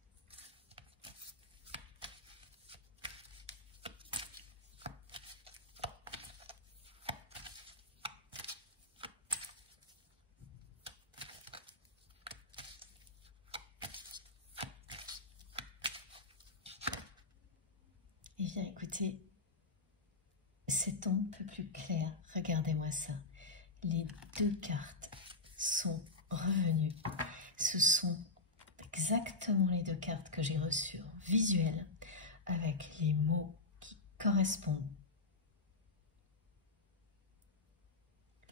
Eh bien, écoutez, c'est un peu plus clair. Regardez-moi ça. Les deux cartes sont revenues. Ce sont exactement les deux cartes que j'ai reçues en visuel, avec les mots qui correspondent.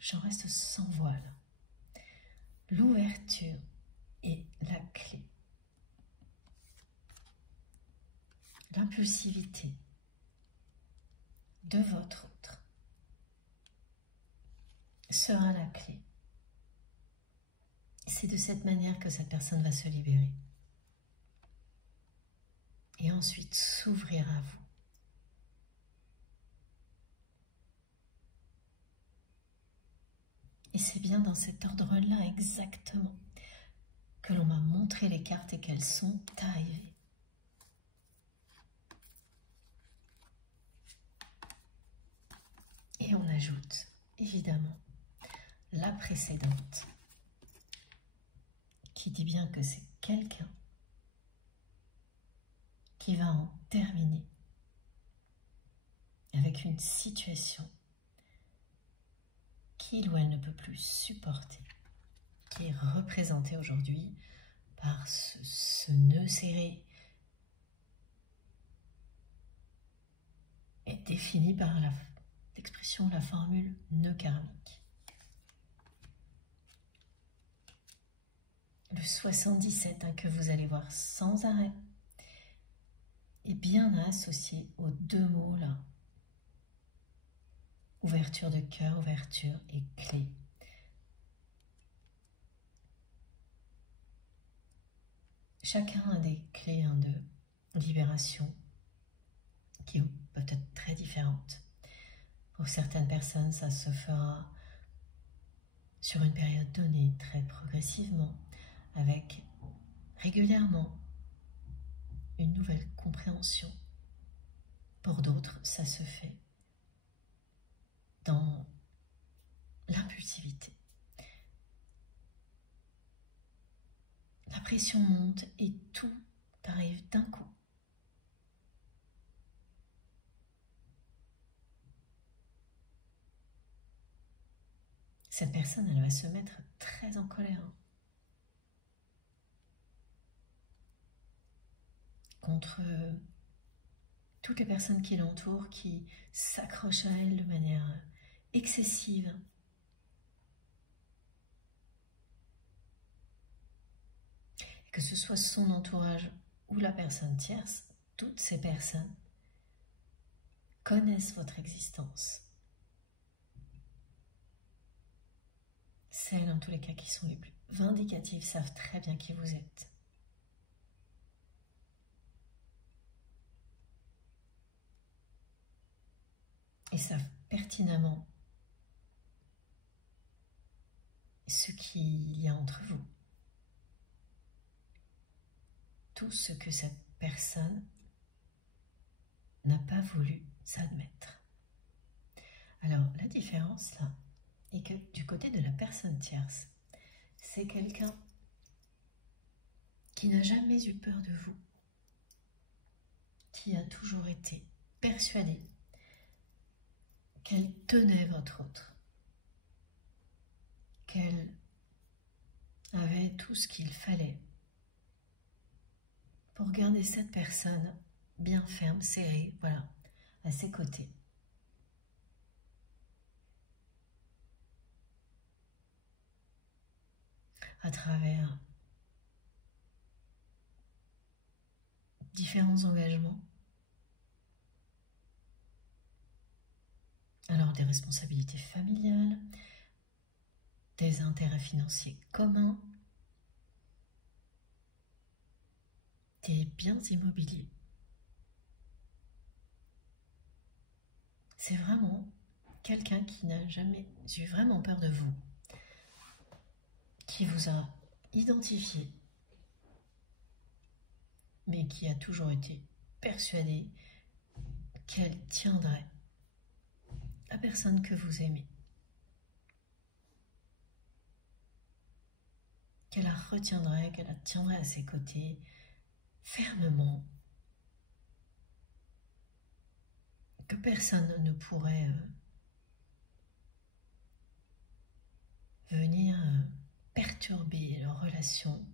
J'en reste sans voile. L'ouverture est la clé. L'impulsivité, de votre autre sera la clé. C'est de cette manière que cette personne va se libérer. Et ensuite s'ouvrir à vous. Et c'est bien dans cet ordre-là exactement que l'on m'a montré les cartes et qu'elles sont arrivées. Et on ajoute, évidemment, la précédente, qui dit bien que c'est quelqu'un qui va en terminer avec une situation qu'il ou elle ne peut plus supporter, qui est représentée aujourd'hui par ce nœud serré et défini par l'expression, la formule nœud karmique. Le 77 que vous allez voir sans arrêt est bien associé aux deux mots là. Ouverture de cœur, ouverture et clé. Chacun a des clés de libération qui peuvent être très différentes. Pour certaines personnes, ça se fera sur une période donnée, très progressivement, avec régulièrement une nouvelle compréhension. Pour d'autres, ça se fait dans l'impulsivité. La pression monte et tout arrive d'un coup. Cette personne, elle va se mettre très en colère contre toutes les personnes qui l'entourent, qui s'accrochent à elle de manière excessive. Et que ce soit son entourage ou la personne tierce, toutes ces personnes connaissent votre existence. Celles, en tous les cas, qui sont les plus vindicatives savent très bien qui vous êtes. Et savent pertinemment ce qu'il y a entre vous. Tout ce que cette personne n'a pas voulu s'admettre. Alors, la différence, là, est que du côté de la personne tierce, c'est quelqu'un qui n'a jamais eu peur de vous, qui a toujours été persuadé qu'elle tenait votre autre, qu'elle avait tout ce qu'il fallait pour garder cette personne bien ferme, serrée, voilà, à ses côtés. À travers différents engagements, alors des responsabilités familiales, des intérêts financiers communs, des biens immobiliers. C'est vraiment quelqu'un qui n'a jamais eu vraiment peur de vous, qui vous a identifié, mais qui a toujours été persuadé qu'elle tiendrait la personne que vous aimez, qu'elle la retiendrait, qu'elle la tiendrait à ses côtés fermement, que personne ne pourrait venir perturber leur relation.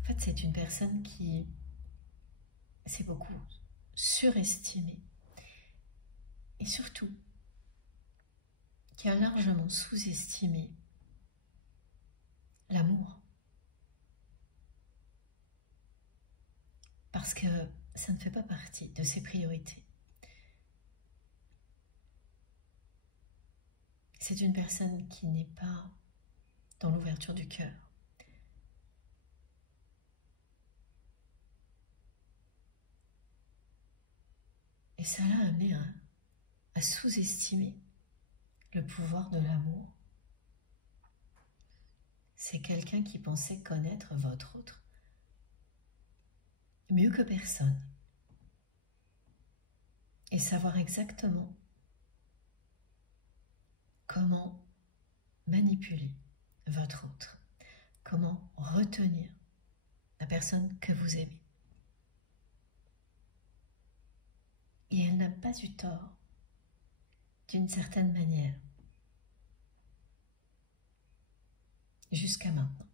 En fait, c'est une personne qui s'est beaucoup surestimée et surtout qui a largement sous-estimé l'amour. parce que ça ne fait pas partie de ses priorités. C'est une personne qui n'est pas dans l'ouverture du cœur. Et ça l'a amené à sous-estimer le pouvoir de l'amour. C'est quelqu'un qui pensait connaître votre autre mieux que personne et savoir exactement comment manipuler votre autre, comment retenir la personne que vous aimez. Et elle n'a pas eu tort, d'une certaine manière, jusqu'à maintenant.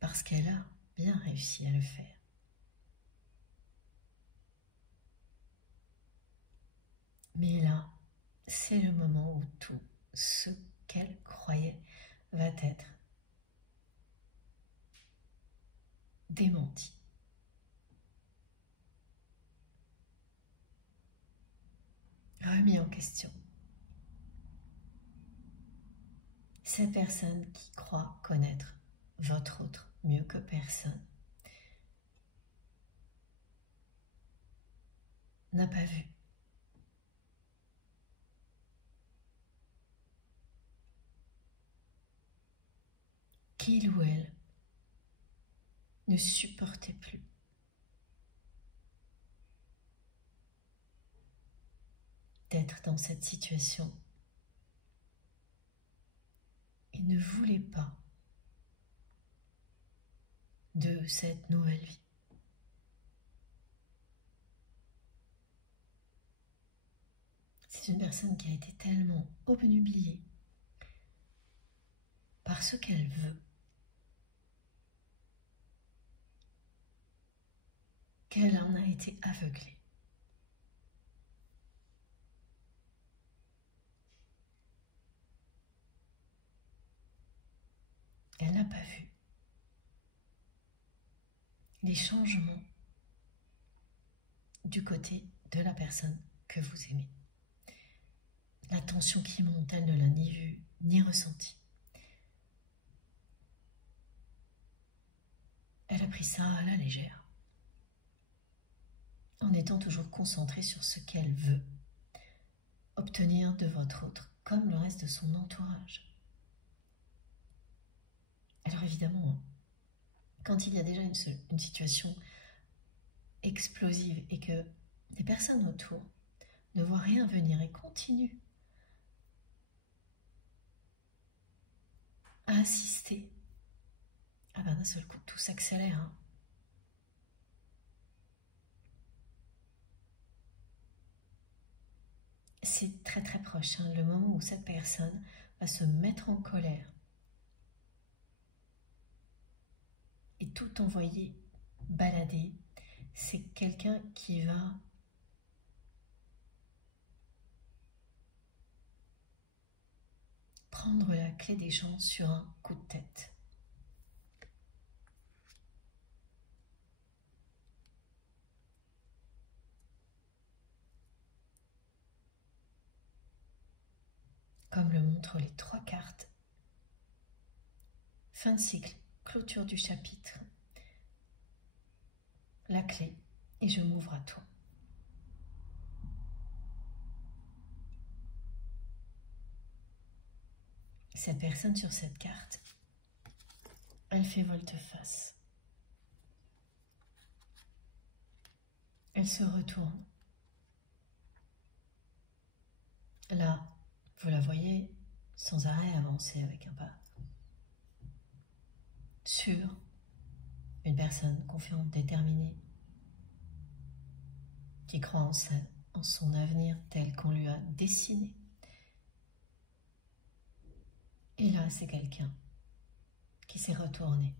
Parce qu'elle a bien réussi à le faire. Mais là, c'est le moment où tout ce qu'elle croyait va être démenti. Remis en question. Cette personne qui croit connaître votre autre mieux que personne n'a pas vu qu'il ou elle ne supportait plus d'être dans cette situation et ne voulait pas de cette nouvelle vie. C'est une personne qui a été tellement obnubilée par ce qu'elle veut qu'elle en a été aveuglée. Elle n'a pas vu les changements du côté de la personne que vous aimez. La tension qui monte, elle ne l'a ni vue ni ressentie. Elle a pris ça à la légère, en étant toujours concentrée sur ce qu'elle veut obtenir de votre autre, comme le reste de son entourage. Alors évidemment, quand il y a déjà une situation explosive et que les personnes autour ne voient rien venir et continuent à assister, ah ben d'un seul coup tout s'accélère. Hein. C'est très très proche, hein, le moment où cette personne va se mettre en colère et tout envoyer balader. C'est quelqu'un qui va prendre la clé des gens sur un coup de tête. Comme le montrent les 3 cartes. Fin de cycle, clôture du chapitre, la clé, et je m'ouvre à toi. Cette personne sur cette carte, elle fait volte-face. Elle se retourne. Là, vous la voyez sans arrêt avancer avec un pas sûr, une personne confiante, déterminée, qui croit en son avenir tel qu'on lui a dessiné. Et là, c'est quelqu'un qui s'est retourné,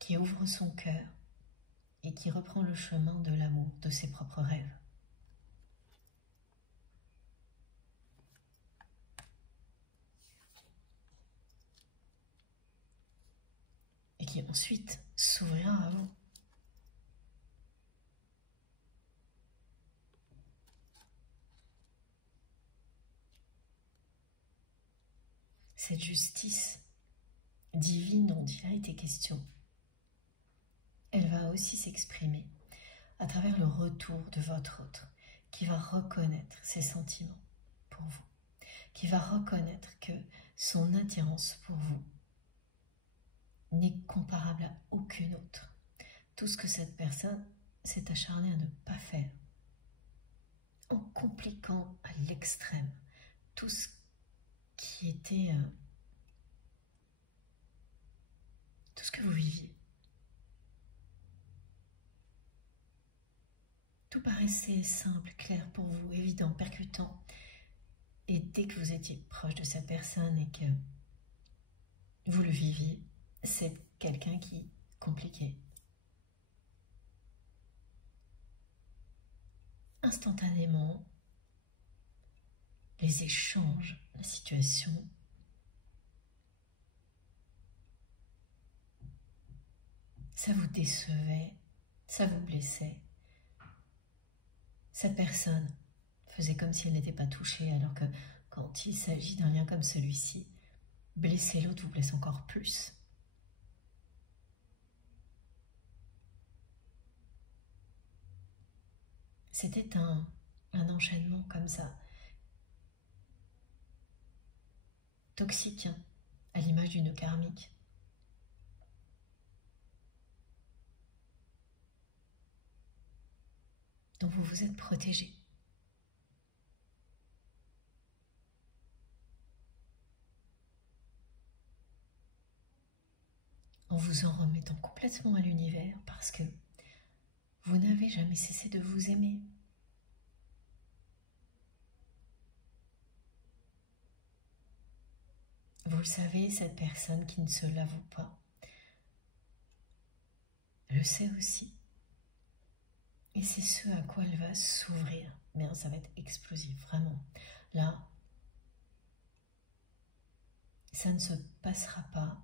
qui ouvre son cœur et qui reprend le chemin de l'amour, de ses propres rêves. qui ensuite s'ouvrira à vous. Cette justice divine dont il a été question, elle va aussi s'exprimer à travers le retour de votre autre, qui va reconnaître ses sentiments pour vous, qui va reconnaître que son attirance pour vous n'est comparable à aucune autre. Tout ce que cette personne s'est acharnée à ne pas faire, en compliquant à l'extrême tout ce qui était tout ce que vous viviez. Tout paraissait simple, clair pour vous, évident, percutant. Et dès que vous étiez proche de cette personne et que vous le viviez, c'est quelqu'un qui compliquait. Instantanément, les échanges, la situation, ça vous décevait, ça vous blessait. Cette personne faisait comme si elle n'était pas touchée, alors que quand il s'agit d'un lien comme celui-ci, blesser l'autre vous blesse encore plus. C'était un enchaînement comme ça, toxique, hein, à l'image d'une karmique. Donc vous vous êtes protégé. En vous en remettant complètement à l'univers parce que vous n'avez jamais cessé de vous aimer. Vous le savez, cette personne qui ne se l'avoue pas le sait aussi. Et c'est ce à quoi elle va s'ouvrir. Mais ça va être explosif, vraiment. Là, ça ne se passera pas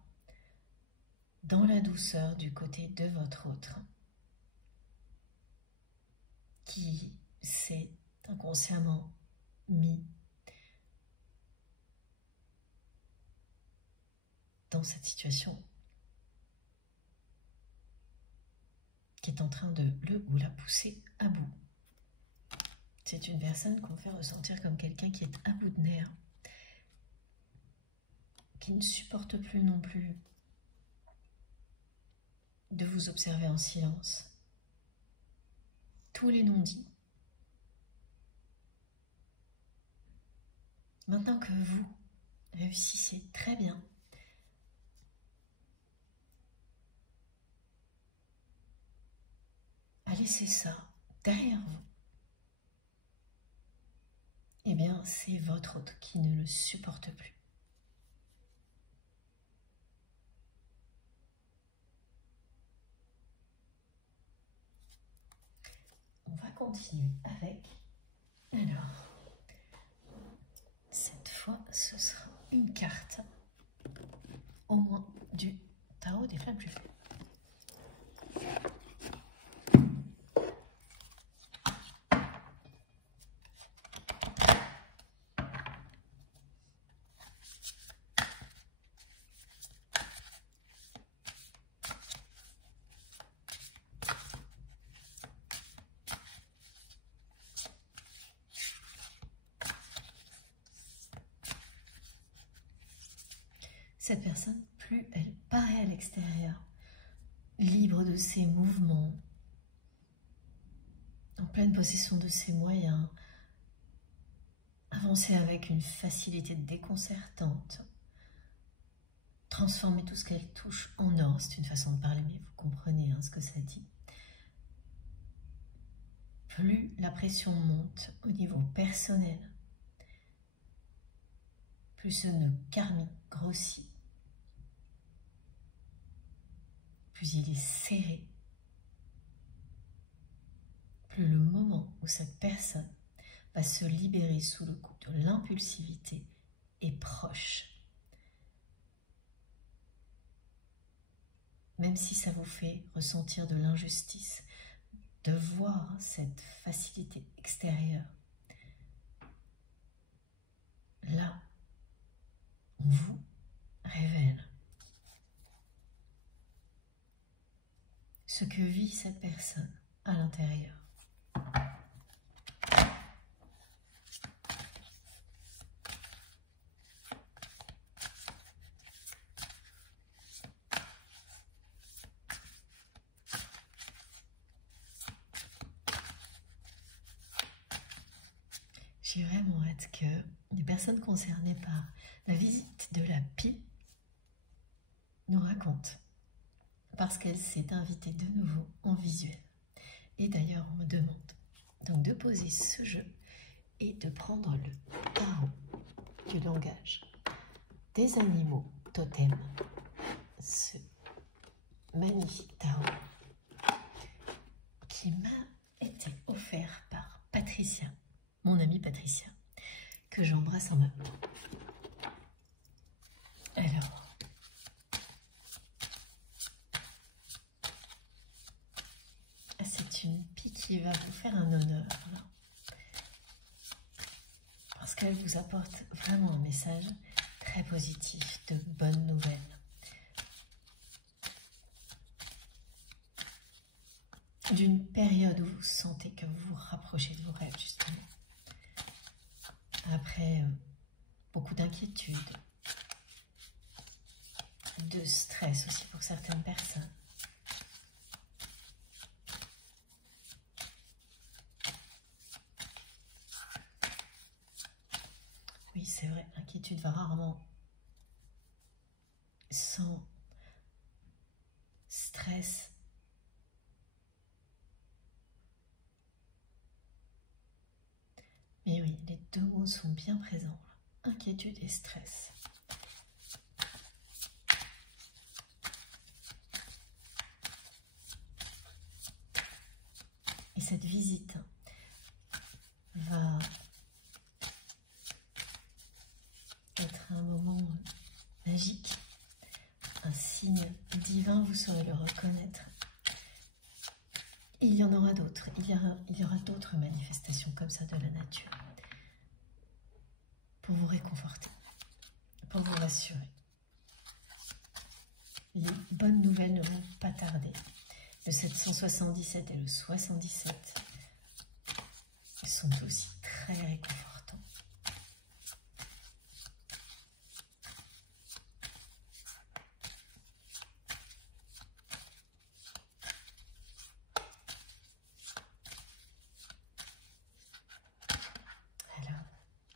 dans la douceur du côté de votre autre, qui s'est inconsciemment mis dans cette situation, qui est en train de le ou la pousser à bout. C'est une personne qu'on fait ressentir comme quelqu'un qui est à bout de nerfs, qui ne supporte plus non plus de vous observer en silence. Tous les non-dits. Maintenant que vous réussissez très bien à laisser ça derrière vous, eh bien c'est votre autre qui ne le supporte plus. On va continuer avec, alors, cette fois ce sera une carte, au moins du tarot des flammes jumelles. Cette personne, plus elle paraît à l'extérieur, libre de ses mouvements, en pleine possession de ses moyens, avancer avec une facilité déconcertante, transformer tout ce qu'elle touche en or, c'est une façon de parler, mais vous comprenez ce que ça dit. Plus la pression monte au niveau personnel, plus ce nœud karmique grossit, plus il est serré, plus le moment où cette personne va se libérer sous le coup de l'impulsivité est proche. même si ça vous fait ressentir de l'injustice, de voir cette facilité extérieure. Là, on vous révèle ce que vit cette personne à l'intérieur. J'ai vraiment hâte que les personnes concernées par la visite de la pie nous racontent, parce qu'elle s'est invitée de nouveau en visuel. Et d'ailleurs, on me demande donc de poser ce jeu et de prendre le tarot du langage des animaux totems, ce magnifique tarot qui m'a été offert par Patricia, mon amie Patricia, que j'embrasse en même temps. Alors, c'est une pie qui va vous faire un honneur, là, parce qu'elle vous apporte vraiment un message très positif, de bonnes nouvelles. D'une période où vous sentez que vous vous rapprochez de vos rêves, justement. Après beaucoup d'inquiétudes, de stress aussi pour certaines personnes. Oui, c'est vrai, l'inquiétude va rarement sans stress. Mais oui, les deux mots sont bien présents, là. Inquiétude et stress. Et cette visite va être un moment magique, un signe divin, vous saurez le reconnaître. Et il y en aura d'autres, il y aura d'autres manifestations comme ça de la nature, pour vous réconforter, pour vous rassurer. Les bonnes nouvelles ne vont pas tarder. Le 777 et le 77 sont aussi très réconfortants. Alors,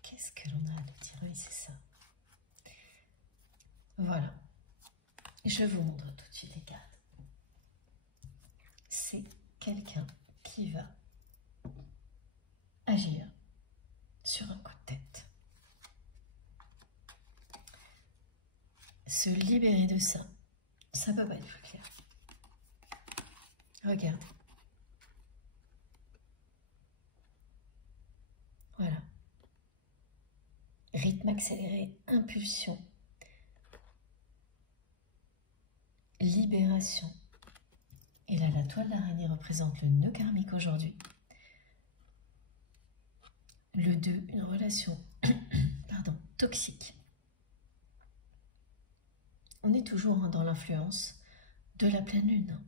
qu'est-ce que l'on a à nous dire? Oui, c'est ça. Voilà. Je vous montre tout de suite les cartes. C'est quelqu'un qui va agir sur un coup de tête. Se libérer de ça, ça peut pas être plus clair. Regarde. Voilà. Rythme accéléré, impulsion, libération. Et là, la toile d'araignée représente le nœud karmique aujourd'hui. Le 2, une relation pardon, toxique. On est toujours dans l'influence de la pleine lune.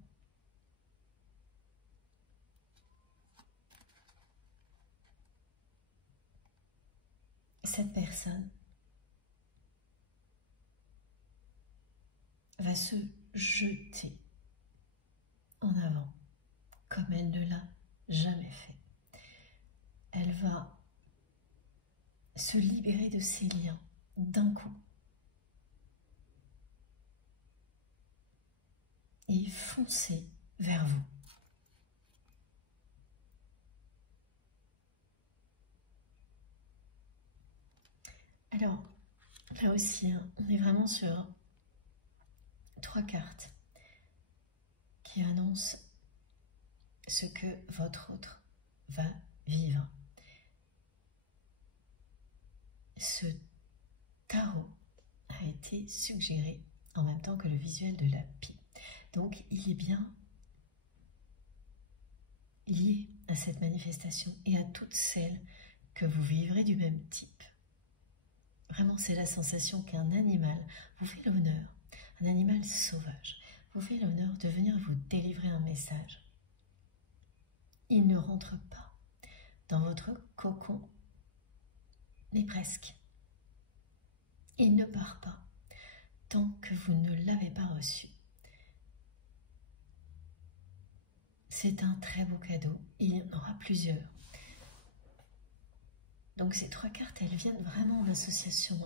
Cette personne va se jeter en avant comme elle ne l'a jamais fait. Elle va se libérer de ses liens d'un coup et foncer vers vous. Alors, là aussi, on est vraiment sur 3 cartes qui annoncent ce que votre autre va vivre. Ce tarot a été suggéré en même temps que le visuel de la pie. Donc il est bien lié à cette manifestation et à toutes celles que vous vivrez du même type. Vraiment, c'est la sensation qu'un animal vous fait l'honneur, un animal sauvage, vous fait l'honneur de venir vous délivrer un message. Il ne rentre pas dans votre cocon, mais presque. Il ne part pas tant que vous ne l'avez pas reçu. C'est un très beau cadeau, il y en aura plusieurs. Donc ces 3 cartes, elles viennent vraiment en association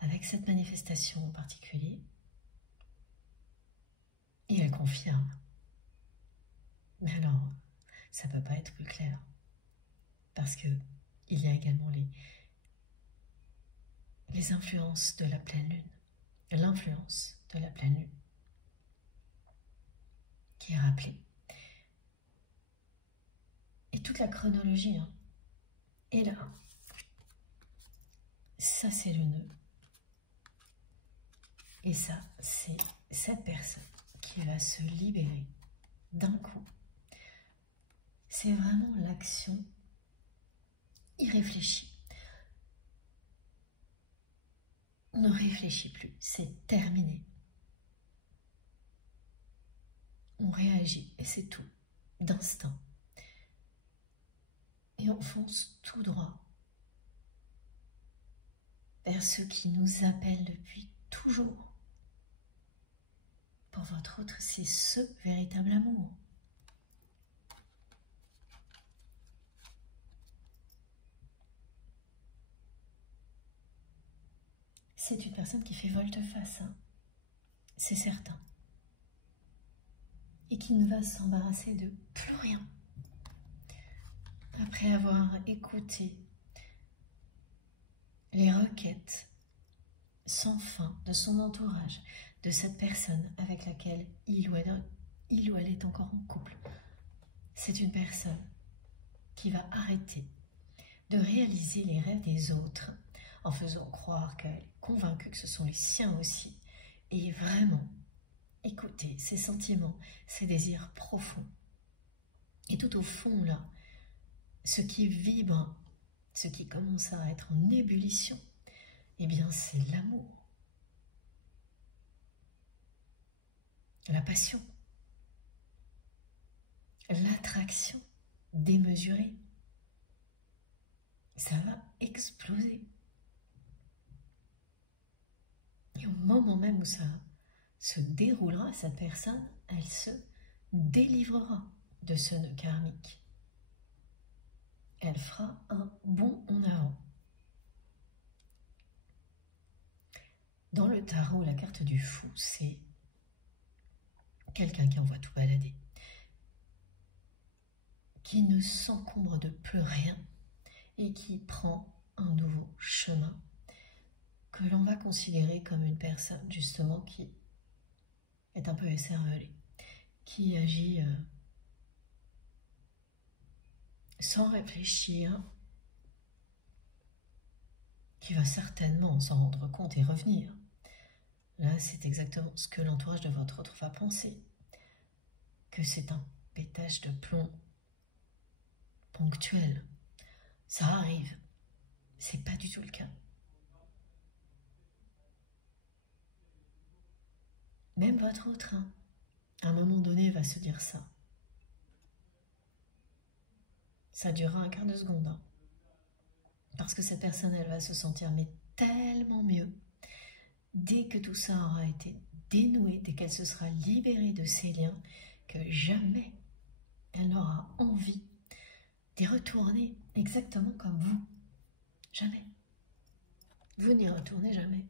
avec cette manifestation en particulier. Et elles confirment. Mais alors, ça ne peut pas être plus clair. Parce que il y a également les influences de la pleine lune. L'influence de la pleine lune qui est rappelée. Et toute la chronologie. Et là, ça c'est le nœud. Et ça, c'est cette personne qui va se libérer d'un coup. C'est vraiment l'action irréfléchie. On ne réfléchit plus, c'est terminé. On réagit et c'est tout, d'instinct. Et on fonce tout droit vers ce qui nous appelle depuis toujours. Pour votre autre, c'est ce véritable amour. C'est une personne qui fait volte-face, c'est certain. Et qui ne va s'embarrasser de plus rien. Après avoir écouté les requêtes sans fin de son entourage, de cette personne avec laquelle il ou elle est encore en couple. C'est une personne qui va arrêter de réaliser les rêves des autres en faisant croire qu'elle est convaincue que ce sont les siens aussi, et vraiment écouter ses sentiments, ses désirs profonds. Et tout au fond là, ce qui vibre, ce qui commence à être en ébullition, eh bien c'est l'amour, la passion, l'attraction démesurée. Ça va exploser. Et au moment même où ça se déroulera, cette personne, elle se délivrera de ce nœud karmique. Elle fera un bond en avant. Dans le tarot, la carte du fou, c'est quelqu'un qui envoie tout balader, qui ne s'encombre de plus rien et qui prend un nouveau chemin que l'on va considérer comme une personne justement qui est un peu écervelée, qui agit sans réfléchir, qui va certainement s'en rendre compte et revenir. Là, c'est exactement ce que l'entourage de votre autre va penser, que c'est un pétage de plomb ponctuel. Ça arrive, c'est pas du tout le cas. Même votre autre, à un moment donné, va se dire ça. Ça durera un quart de seconde. Parce que cette personne, elle va se sentir mais tellement mieux dès que tout ça aura été dénoué, dès qu'elle se sera libérée de ces liens, que jamais elle n'aura envie d'y retourner exactement comme vous. Jamais. Vous n'y retournez jamais.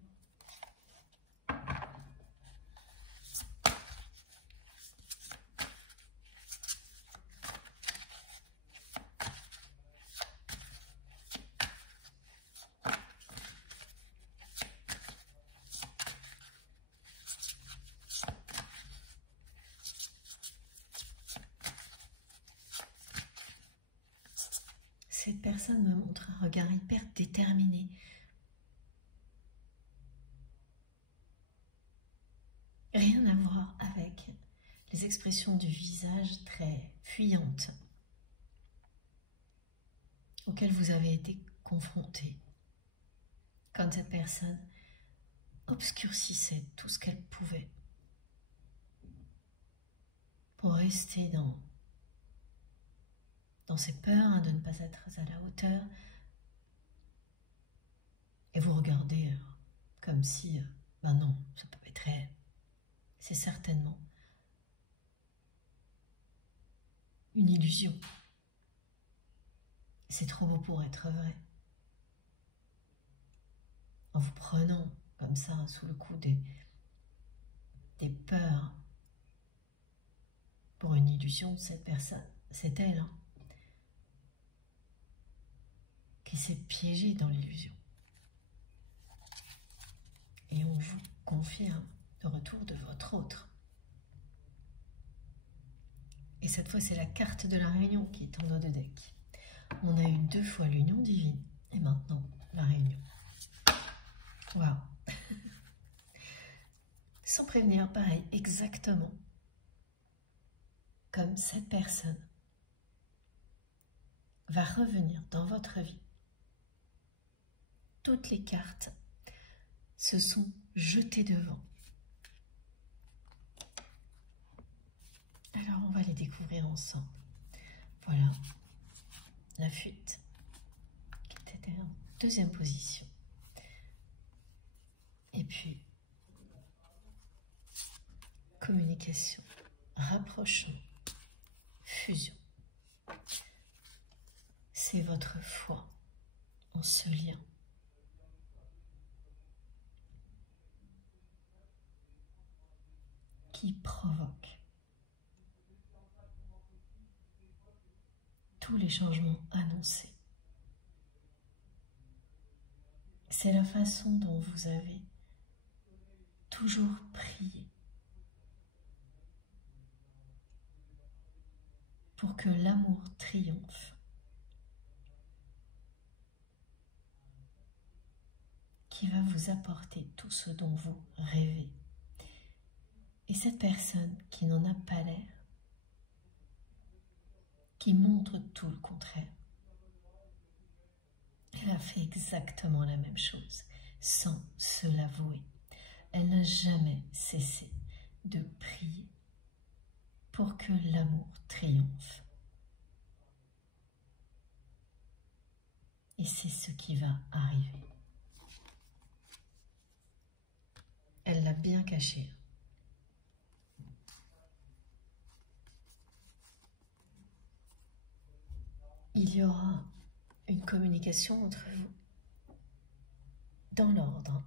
Cette personne me montre un regard hyper déterminé. Rien à voir avec les expressions du visage très fuyantes auxquelles vous avez été confronté quand cette personne obscurcissait tout ce qu'elle pouvait pour rester dans ses peurs de ne pas être à la hauteur, et vous regardez comme si, ben non, ça peut être réel. C'est certainement une illusion. C'est trop beau pour être vrai. En vous prenant comme ça sous le coup des peurs pour une illusion, cette personne, c'est elle hein, qui s'est piégée dans l'illusion. Et on vous confirme le retour de votre autre. Et cette fois, c'est la carte de la réunion qui est en haut de deck. On a eu 2 fois l'union divine et maintenant la réunion. Waouh! Sans prévenir, pareil, exactement comme cette personne va revenir dans votre vie. Toutes les cartes se sont jetées devant. Alors, on va les découvrir ensemble. Voilà, la fuite, qui était en 2e position. Et puis, communication, rapprochement, fusion. C'est votre foi en ce lien. Qui provoque tous les changements annoncés. C'est la façon dont vous avez toujours prié pour que l'amour triomphe, qui va vous apporter tout ce dont vous rêvez. Et cette personne qui n'en a pas l'air, qui montre tout le contraire, elle a fait exactement la même chose, sans se l'avouer. Elle n'a jamais cessé de prier pour que l'amour triomphe. Et c'est ce qui va arriver. Elle l'a bien caché. Il y aura une communication entre vous dans l'ordre.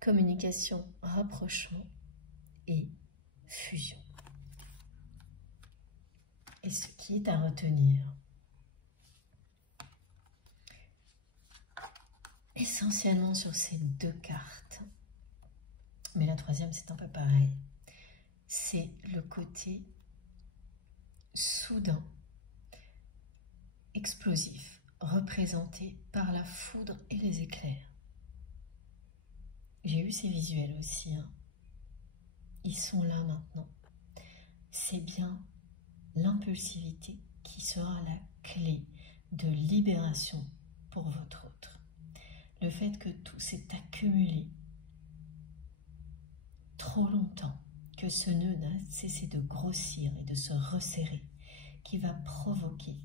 Communication, rapprochement et fusion. Et ce qui est à retenir, essentiellement sur ces 2 cartes, mais la 3e c'est un peu pareil, c'est le côté soudain, explosif, représenté par la foudre et les éclairs. J'ai eu ces visuels aussi, hein. Ils sont là maintenant. C'est bien l'impulsivité qui sera la clé de libération pour votre autre. Le fait que tout s'est accumulé trop longtemps, que ce nœud n'a cessé de grossir et de se resserrer, qui va provoquer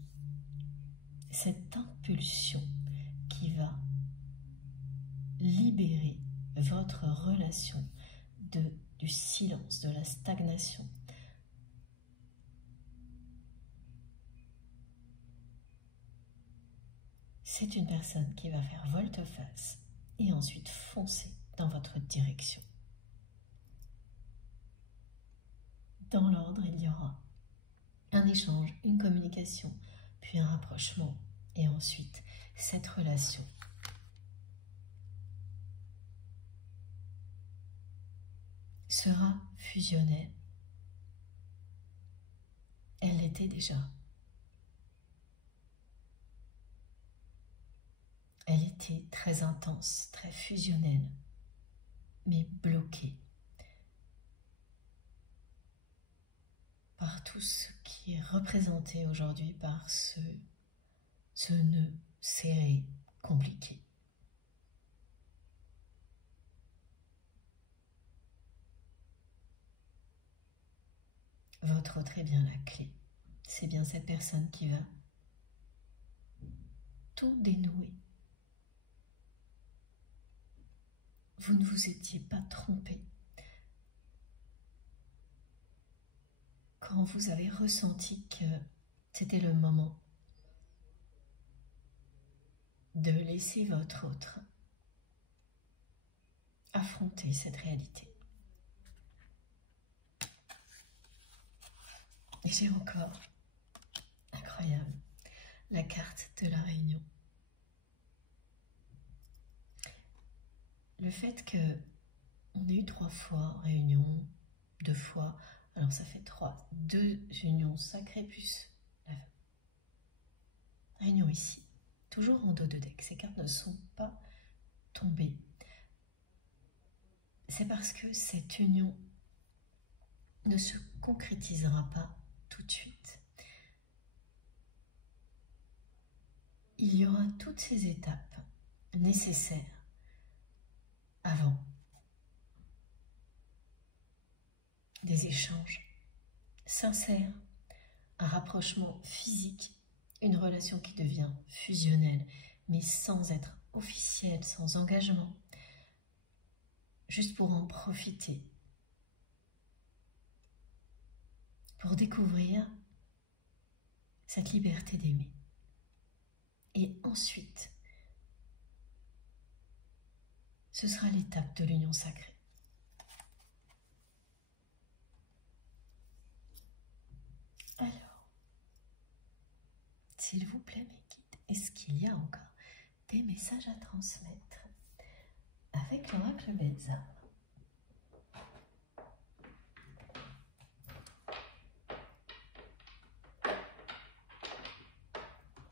cette impulsion qui va libérer votre relation du silence, de la stagnation. C'est une personne qui va faire volte-face et ensuite foncer dans votre direction. Dans l'ordre, il y aura un échange, une communication, puis un rapprochement, et ensuite cette relation sera fusionnelle. Elle l'était déjà. Elle était très intense, très fusionnelle, mais bloquée. voir tout ce qui est représenté aujourd'hui par ce nœud serré, compliqué. Votre autre est bien la clé. C'est bien cette personne qui va tout dénouer. Vous ne vous étiez pas trompé quand vous avez ressenti que c'était le moment de laisser votre autre affronter cette réalité. Et j'ai encore, incroyable, la carte de la réunion. Le fait que on ait eu 3 fois réunion, 2 fois, alors ça fait 2 unions sacrées plus la réunion ici, toujours en dos de deck. Ces cartes ne sont pas tombées. C'est parce que cette union ne se concrétisera pas tout de suite. Il y aura toutes ces étapes nécessaires avant des échanges sincères, un rapprochement physique, une relation qui devient fusionnelle, mais sans être officielle, sans engagement, juste pour en profiter, pour découvrir cette liberté d'aimer. Et ensuite, ce sera l'étape de l'union sacrée. Alors, s'il vous plaît, mes guides, est-ce qu'il y a encore des messages à transmettre avec l'oracle Belzar?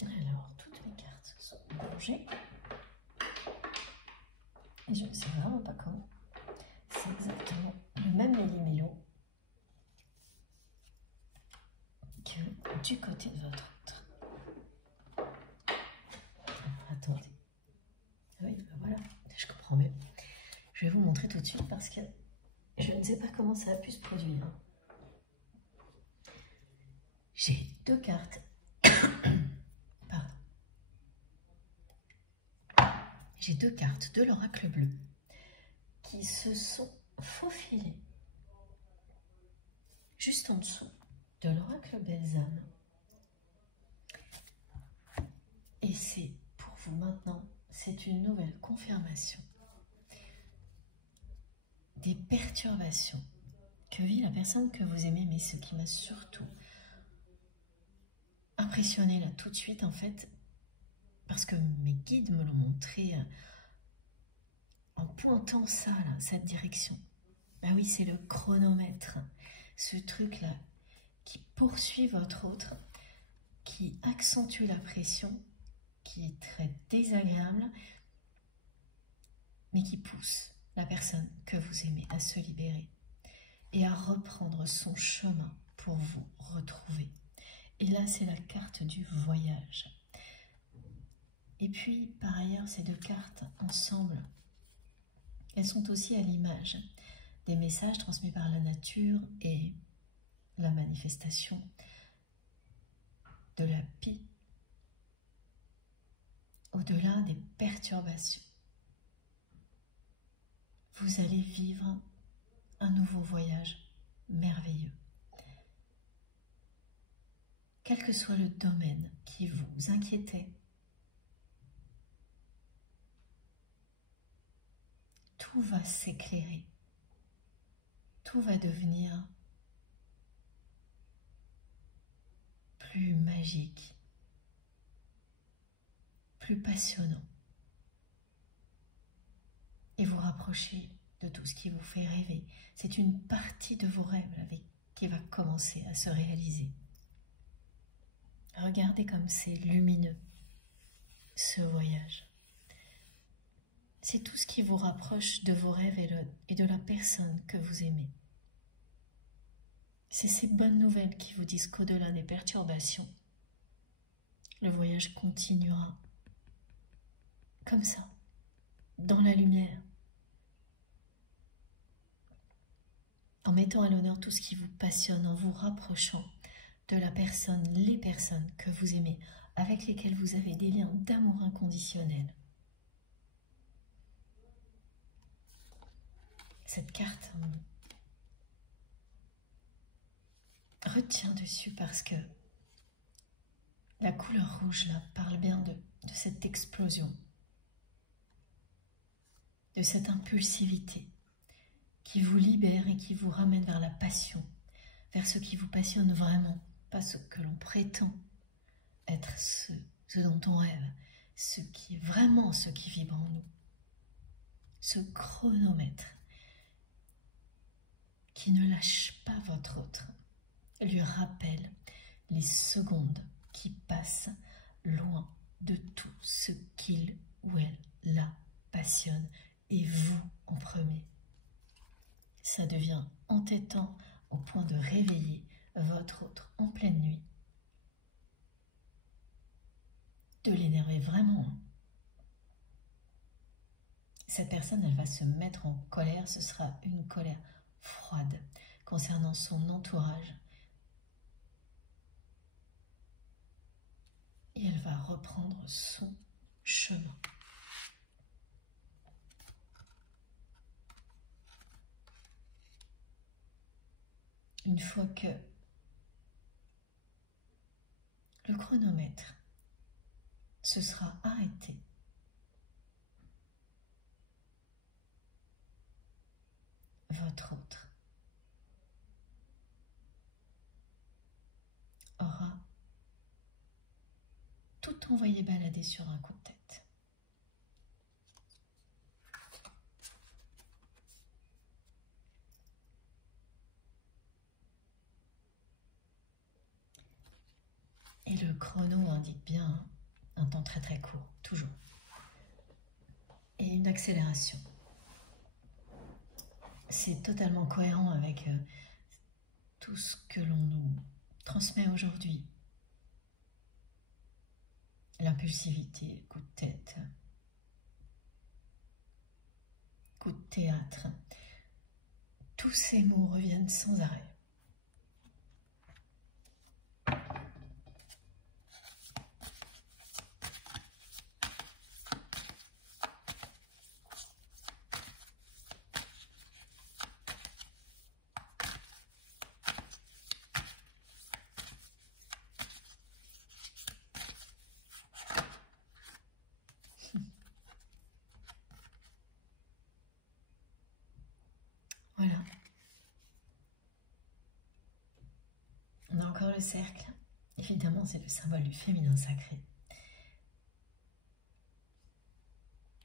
Alors, toutes mes cartes se sont mélangées. Et je ne sais vraiment pas comment. C'est exactement le même méli-mélo que du côté de votre autre. Alors, attendez. Oui, ben voilà, je comprends mieux. Je vais vous montrer tout de suite parce que je ne sais pas comment ça a pu se produire. J'ai 2 cartes. Pardon. J'ai 2 cartes de l'oracle bleu qui se sont faufilées juste en dessous de l'oracle Belzane. Et c'est pour vous maintenant, c'est une nouvelle confirmation des perturbations que vit la personne que vous aimez, mais ce qui m'a surtout impressionné là tout de suite en fait, parce que mes guides me l'ont montré en pointant ça là, cette direction. Ben oui, c'est le chronomètre, ce truc là qui poursuit votre autre, qui accentue la pression, qui est très désagréable, mais qui pousse la personne que vous aimez à se libérer et à reprendre son chemin pour vous retrouver. Et là, c'est la carte du voyage. Et puis, par ailleurs, ces 2 cartes ensemble, elles sont aussi à l'image des messages transmis par la nature et la manifestation de la paix au-delà des perturbations. Vous allez vivre un nouveau voyage merveilleux. Quel que soit le domaine qui vous inquiétait, tout va s'éclairer, tout va devenir plus magique, plus passionnant, et vous rapprocher de tout ce qui vous fait rêver. C'est une partie de vos rêves qui va commencer à se réaliser. Regardez comme c'est lumineux, ce voyage. C'est tout ce qui vous rapproche de vos rêves et de la personne que vous aimez. C'est ces bonnes nouvelles qui vous disent qu'au-delà des perturbations, le voyage continuera comme ça, dans la lumière, en mettant à l'honneur tout ce qui vous passionne, en vous rapprochant de la personne, les personnes que vous aimez, avec lesquelles vous avez des liens d'amour inconditionnel. Cette carte retient dessus parce que la couleur rouge là parle bien de cette explosion, de cette impulsivité qui vous libère et qui vous ramène vers la passion, vers ce qui vous passionne vraiment, pas ce que l'on prétend être ce dont on rêve, ce qui est vraiment ce qui vibre en nous. Ce chronomètre qui ne lâche pas votre autre, lui rappelle les secondes qui passent loin de tout ce qu'il ou elle la passionne, et vous en premier. Ça devient entêtant au point de réveiller votre autre en pleine nuit, de l'énerver vraiment. Cette personne, elle va se mettre en colère, ce sera une colère froide concernant son entourage. Et elle va reprendre son chemin. Une fois que le chronomètre se sera arrêté, votre autre aura tout envoyé balader sur un coup de tête. Et le chrono indique bien un temps très très court, toujours. Et une accélération. C'est totalement cohérent avec tout ce que l'on nous transmet aujourd'hui. L'impulsivité, coup de tête, coup de théâtre. Tous ces mots reviennent sans arrêt. Voilà. On a encore le cercle. Évidemment, c'est le symbole du féminin sacré.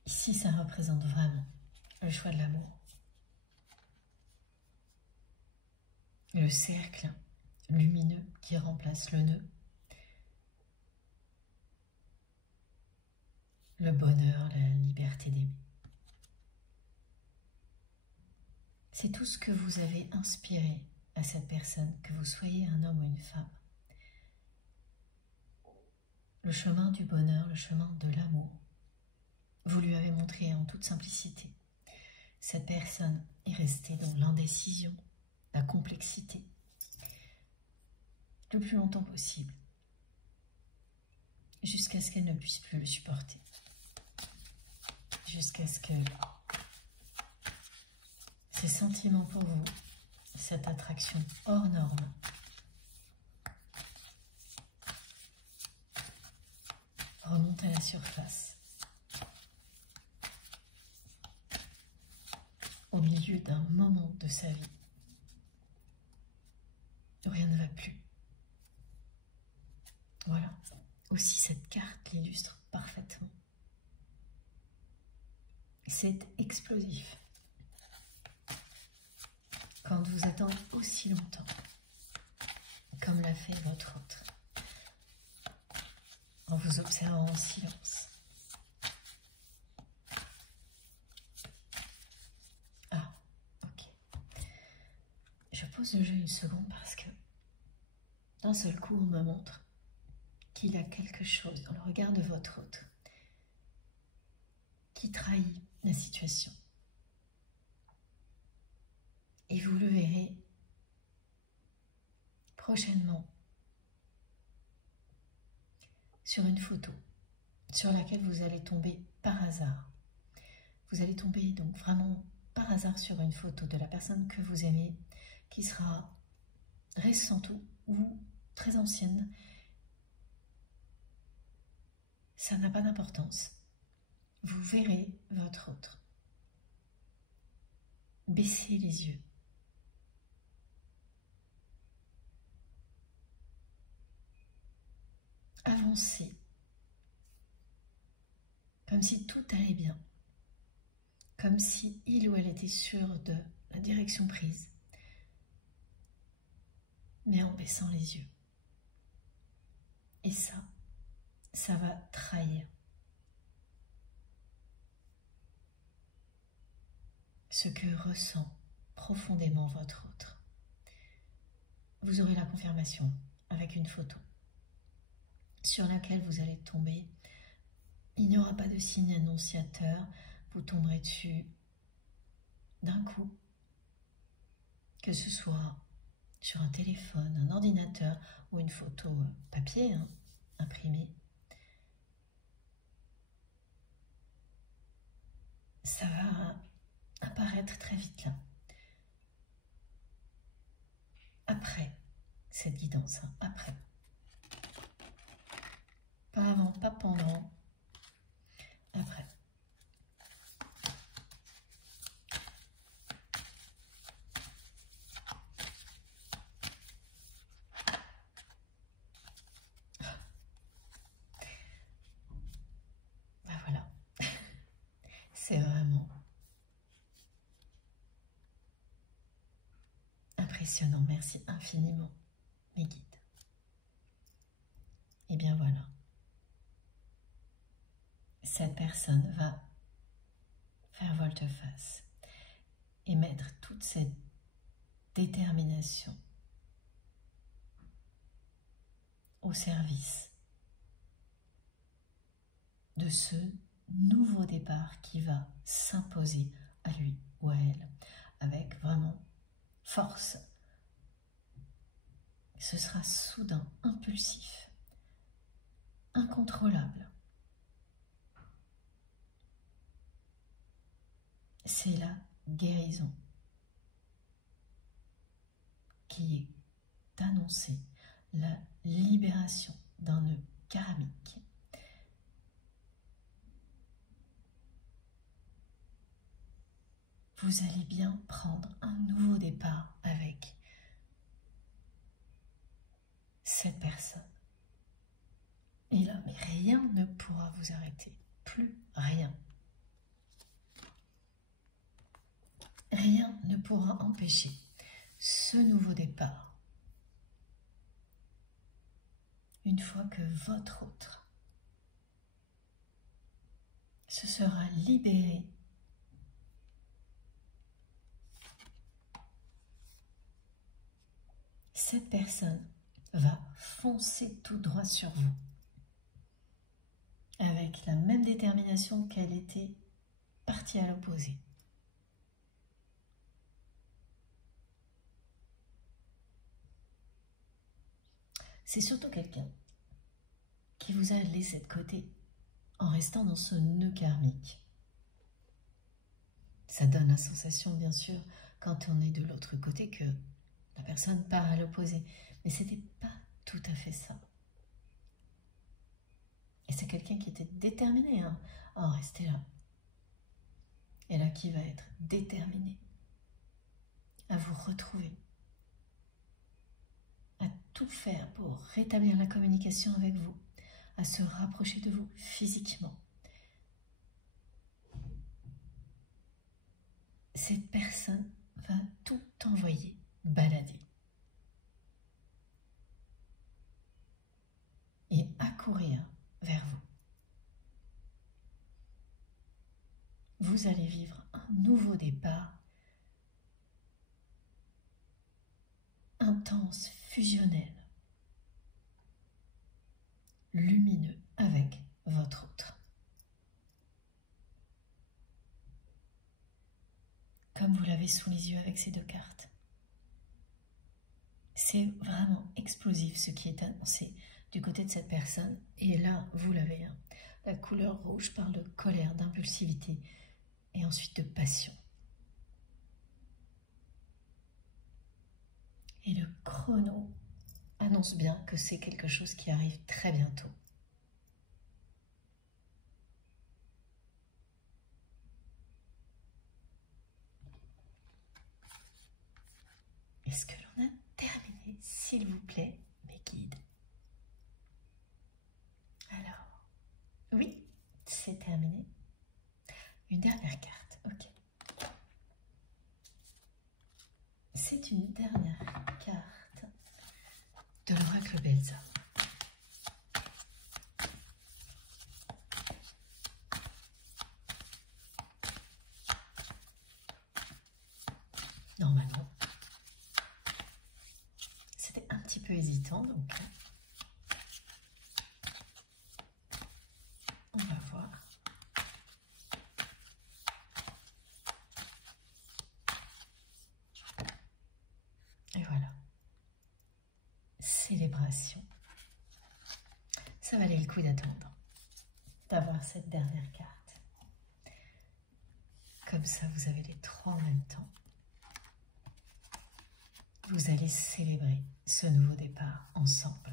Ici, ça représente vraiment le choix de l'amour. Le cercle lumineux qui remplace le nœud. Le bonheur, la liberté d'aimer. C'est tout ce que vous avez inspiré à cette personne, que vous soyez un homme ou une femme. Le chemin du bonheur, le chemin de l'amour. Vous lui avez montré en toute simplicité. Cette personne est restée dans l'indécision, la complexité, le plus longtemps possible, jusqu'à ce qu'elle ne puisse plus le supporter, jusqu'à ce que ces sentiments pour vous, cette attraction hors norme, remonte à la surface, au milieu d'un moment de sa vie où rien ne va plus. Voilà, aussi cette carte l'illustre parfaitement. C'est explosif. Quand vous attendez aussi longtemps, comme l'a fait votre autre, en vous observant en silence. pose le jeu une seconde parce que d'un seul coup, on me montre qu'il y a quelque chose dans le regard de votre hôte qui trahit la situation. Et vous le verrez prochainement sur une photo sur laquelle vous allez tomber par hasard. Vous allez tomber donc vraiment par hasard sur une photo de la personne que vous aimez, qui sera récente ou très ancienne. Ça n'a pas d'importance. Vous verrez votre autre. Baissez les yeux. Avancez. Comme si tout allait bien. Comme si il ou elle était sûr de la direction prise. Mais en baissant les yeux. Et ça va trahir ce que ressent profondément votre autre. Vous aurez la confirmation avec une photo sur laquelle vous allez tomber. Il n'y aura pas de signe annonciateur, vous tomberez dessus d'un coup, que ce soit sur un téléphone, un ordinateur ou une photo papier, imprimée. Ça va apparaître très vite là. Après cette guidance, après. Pas avant, pas pendant, après. Ben voilà. C'est vraiment impressionnant. Merci infiniment, mes guides. Et bien voilà. Cette personne va faire volte-face et mettre toute cette détermination au service de ce nouveau départ qui va s'imposer à lui ou à elle avec vraiment force. Ce sera soudain, impulsif, incontrôlable. C'est la guérison qui est annoncée, la libération d'un nœud karmique. Vous allez bien prendre un nouveau départ avec cette personne. Et là, mais rien ne pourra vous arrêter. Plus rien. Rien ne pourra empêcher ce nouveau départ. Une fois que votre autre se sera libéré cette personne va foncer tout droit sur vous avec la même détermination qu'elle était partie à l'opposé. C'est surtout quelqu'un qui vous a laissé de côté en restant dans ce nœud karmique. Ça donne la sensation, bien sûr, quand on est de l'autre côté, que la personne part à l'opposé. Mais ce n'était pas tout à fait ça. Et c'est quelqu'un qui était déterminé à en rester là. Et là, qui va être déterminé à vous retrouver, à tout faire pour rétablir la communication avec vous, à se rapprocher de vous physiquement. Cette personne va tout envoyer balader et accourir vers vous. Vous allez vivre un nouveau départ intense, fusionnel, lumineux avec votre autre. Comme vous l'avez sous les yeux avec ces deux cartes. C'est vraiment explosif ce qui est annoncé du côté de cette personne. Et là, vous l'avez. Hein. La couleur rouge parle de colère, d'impulsivité et ensuite de passion. Et le chrono annonce bien que c'est quelque chose qui arrive très bientôt. Est-ce que l'on a terminé, s'il vous plaît, mes guides? Alors, oui, c'est terminé. Une dernière carte, ok. C'est une dernière carte de l'oracle Belza. Normalement, c'était un petit peu hésitant, donc on va voir. Et voilà. Célébration. Ça valait le coup d'attendre, d'avoir cette dernière carte. Comme ça, vous avez les trois en même temps. Vous allez célébrer ce nouveau départ ensemble.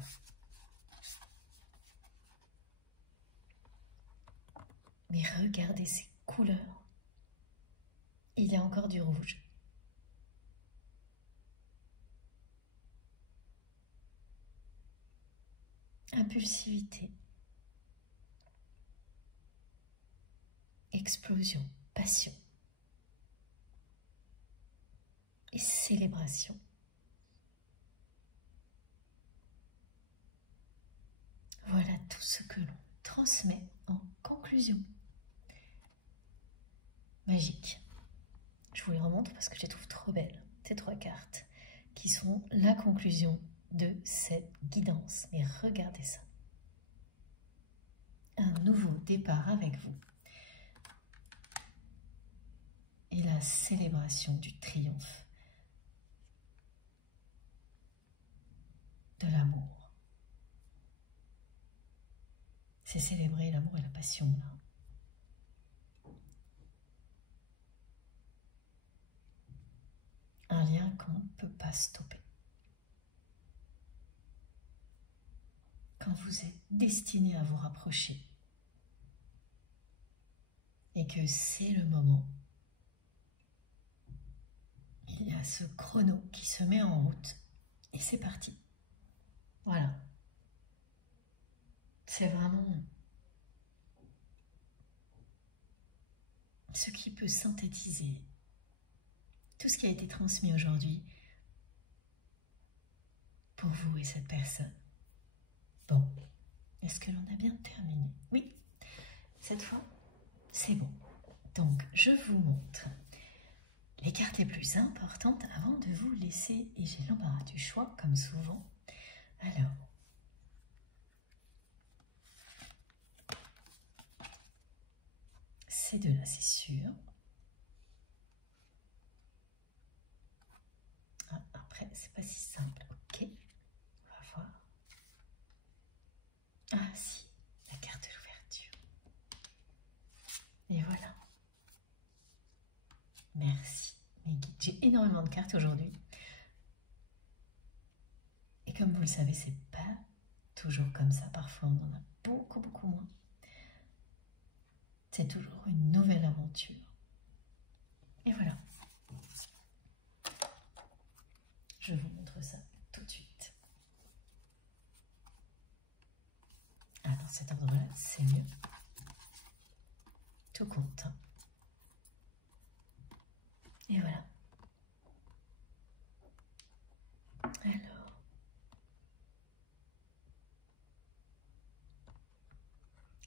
Mais regardez ces couleurs. Il y a encore du rouge. Impulsivité. Explosion, passion. Et célébration. Voilà tout ce que l'on transmet en conclusion. Magique. Je vous les remontre parce que je les trouve trop belles, ces trois cartes, qui sont la conclusion de cette guidance. Et regardez ça. Un nouveau départ avec vous. Et la célébration du triomphe de l'amour. C'est célébrer l'amour et la passion, là. Un lien qu'on ne peut pas stopper. Quand vous êtes destiné à vous rapprocher et que c'est le moment, il y a ce chrono qui se met en route et c'est parti. Voilà. C'est vraiment ce qui peut synthétiser tout ce qui a été transmis aujourd'hui pour vous et cette personne. Bon, est-ce que l'on a bien terminé? Oui, cette fois, c'est bon. Donc, je vous montre les cartes les plus importantes avant de vous laisser, et j'ai l'embarras du choix, comme souvent. Alors, ces deux-là, c'est sûr. Ah, après, c'est pas si simple. Ok, on va voir. Ah si, la carte de l'ouverture. Et voilà. Merci, mes guides. J'ai énormément de cartes aujourd'hui. Et comme vous le savez, c'est pas toujours comme ça. Parfois, on en a beaucoup, beaucoup moins. C'est toujours une nouvelle aventure. Et voilà. Je vous montre ça tout de suite. Ah, dans cet ordre-là, c'est mieux. Tout compte. Et voilà. Alors.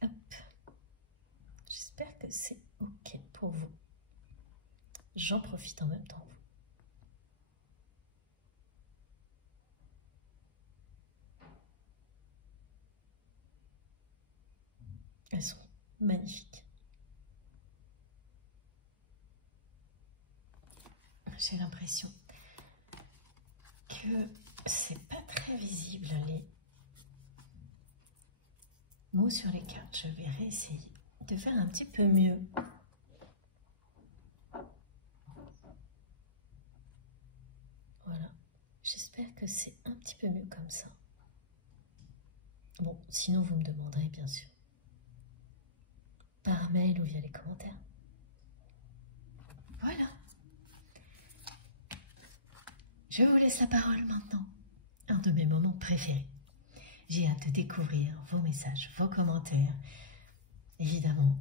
Hop. J'espère que c'est OK pour vous. J'en profite en même temps. Elles sont magnifiques. J'ai l'impression que c'est pas très visible les mots sur les cartes. Je vais réessayer de faire un petit peu mieux. Voilà, j'espère que c'est un petit peu mieux comme ça. Bon, sinon vous me demanderez bien sûr par mail ou via les commentaires. Voilà. Je vous laisse la parole maintenant. Un de mes moments préférés. J'ai hâte de découvrir vos messages, vos commentaires. Évidemment,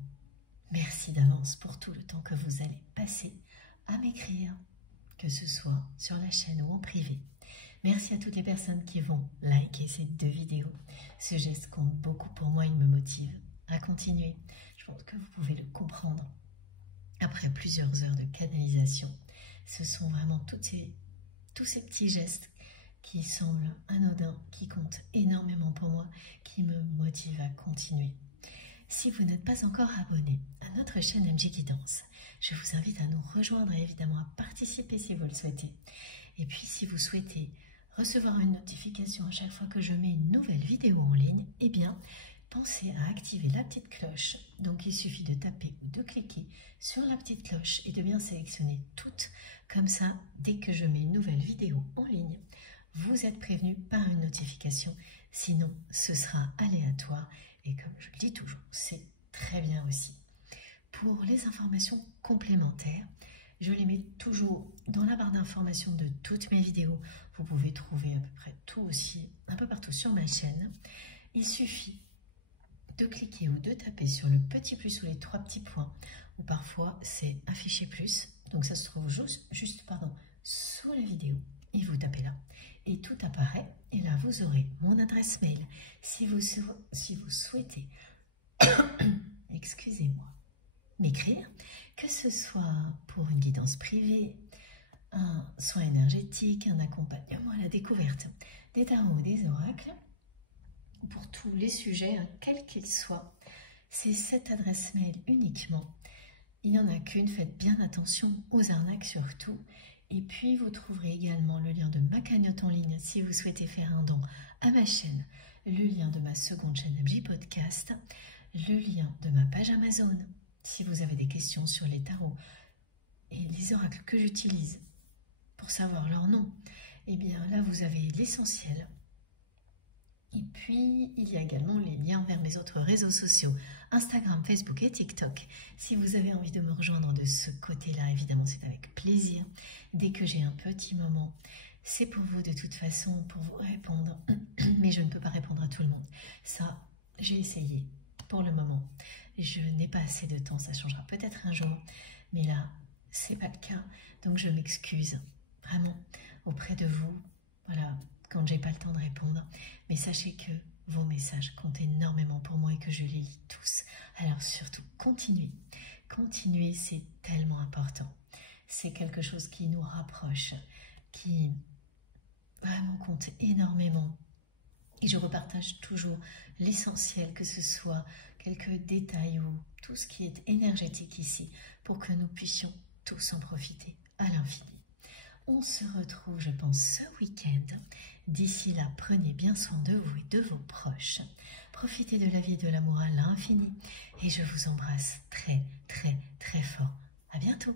merci d'avance pour tout le temps que vous allez passer à m'écrire, que ce soit sur la chaîne ou en privé. Merci à toutes les personnes qui vont liker ces 2 vidéos. Ce geste compte beaucoup pour moi, il me motive à continuer. Je pense que vous pouvez le comprendre. Après plusieurs heures de canalisation, ce sont vraiment tous ces petits gestes qui semblent anodins, qui comptent énormément pour moi, qui me motivent à continuer. Si vous n'êtes pas encore abonné à notre chaîne MJ Guidance, je vous invite à nous rejoindre et évidemment à participer si vous le souhaitez. Et puis si vous souhaitez recevoir une notification à chaque fois que je mets une nouvelle vidéo en ligne, eh bien, pensez à activer la petite cloche. Donc il suffit de taper ou de cliquer sur la petite cloche et de bien sélectionner toutes. Comme ça, dès que je mets une nouvelle vidéo en ligne, vous êtes prévenu par une notification. Sinon, ce sera aléatoire. Et comme je le dis toujours, c'est très bien aussi. Pour les informations complémentaires, je les mets toujours dans la barre d'informations de toutes mes vidéos. Vous pouvez trouver à peu près tout aussi, un peu partout sur ma chaîne. Il suffit de cliquer ou de taper sur le petit plus ou les 3 petits points, ou parfois c'est affiché plus, donc ça se trouve juste sous la vidéo, et vous tapez là, et tout apparaît, et là vous aurez mon adresse mail, si vous souhaitez, excusez-moi, m'écrire, que ce soit pour une guidance privée, un soin énergétique, un accompagnement à la découverte des tarots ou des oracles, pour tous les sujets, quels qu'ils soient. C'est cette adresse mail uniquement. Il n'y en a qu'une, faites bien attention aux arnaques surtout. Et puis vous trouverez également le lien de ma cagnotte en ligne si vous souhaitez faire un don à ma chaîne, le lien de ma seconde chaîne MJ Podcast, le lien de ma page Amazon. Si vous avez des questions sur les tarots et les oracles que j'utilise pour savoir leur nom, eh bien là vous avez l'essentiel. Et puis, il y a également les liens vers mes autres réseaux sociaux, Instagram, Facebook et TikTok. Si vous avez envie de me rejoindre de ce côté-là, évidemment, c'est avec plaisir. Dès que j'ai un petit moment, c'est pour vous de toute façon, pour vous répondre. Mais je ne peux pas répondre à tout le monde. Ça, j'ai essayé pour le moment. Je n'ai pas assez de temps, ça changera peut-être un jour. Mais là, c'est pas le cas. Donc, je m'excuse vraiment auprès de vous. Voilà. Quand j'ai pas le temps de répondre, mais sachez que vos messages comptent énormément pour moi et que je les lis tous. Alors surtout, continuez. Continuez, c'est tellement important. C'est quelque chose qui nous rapproche, qui vraiment compte énormément. Et je repartage toujours l'essentiel, que ce soit quelques détails ou tout ce qui est énergétique ici, pour que nous puissions tous en profiter à l'infini. On se retrouve, je pense, ce week-end. D'ici là, prenez bien soin de vous et de vos proches. Profitez de la vie et de l'amour à l'infini. Et je vous embrasse très, très, très fort. À bientôt.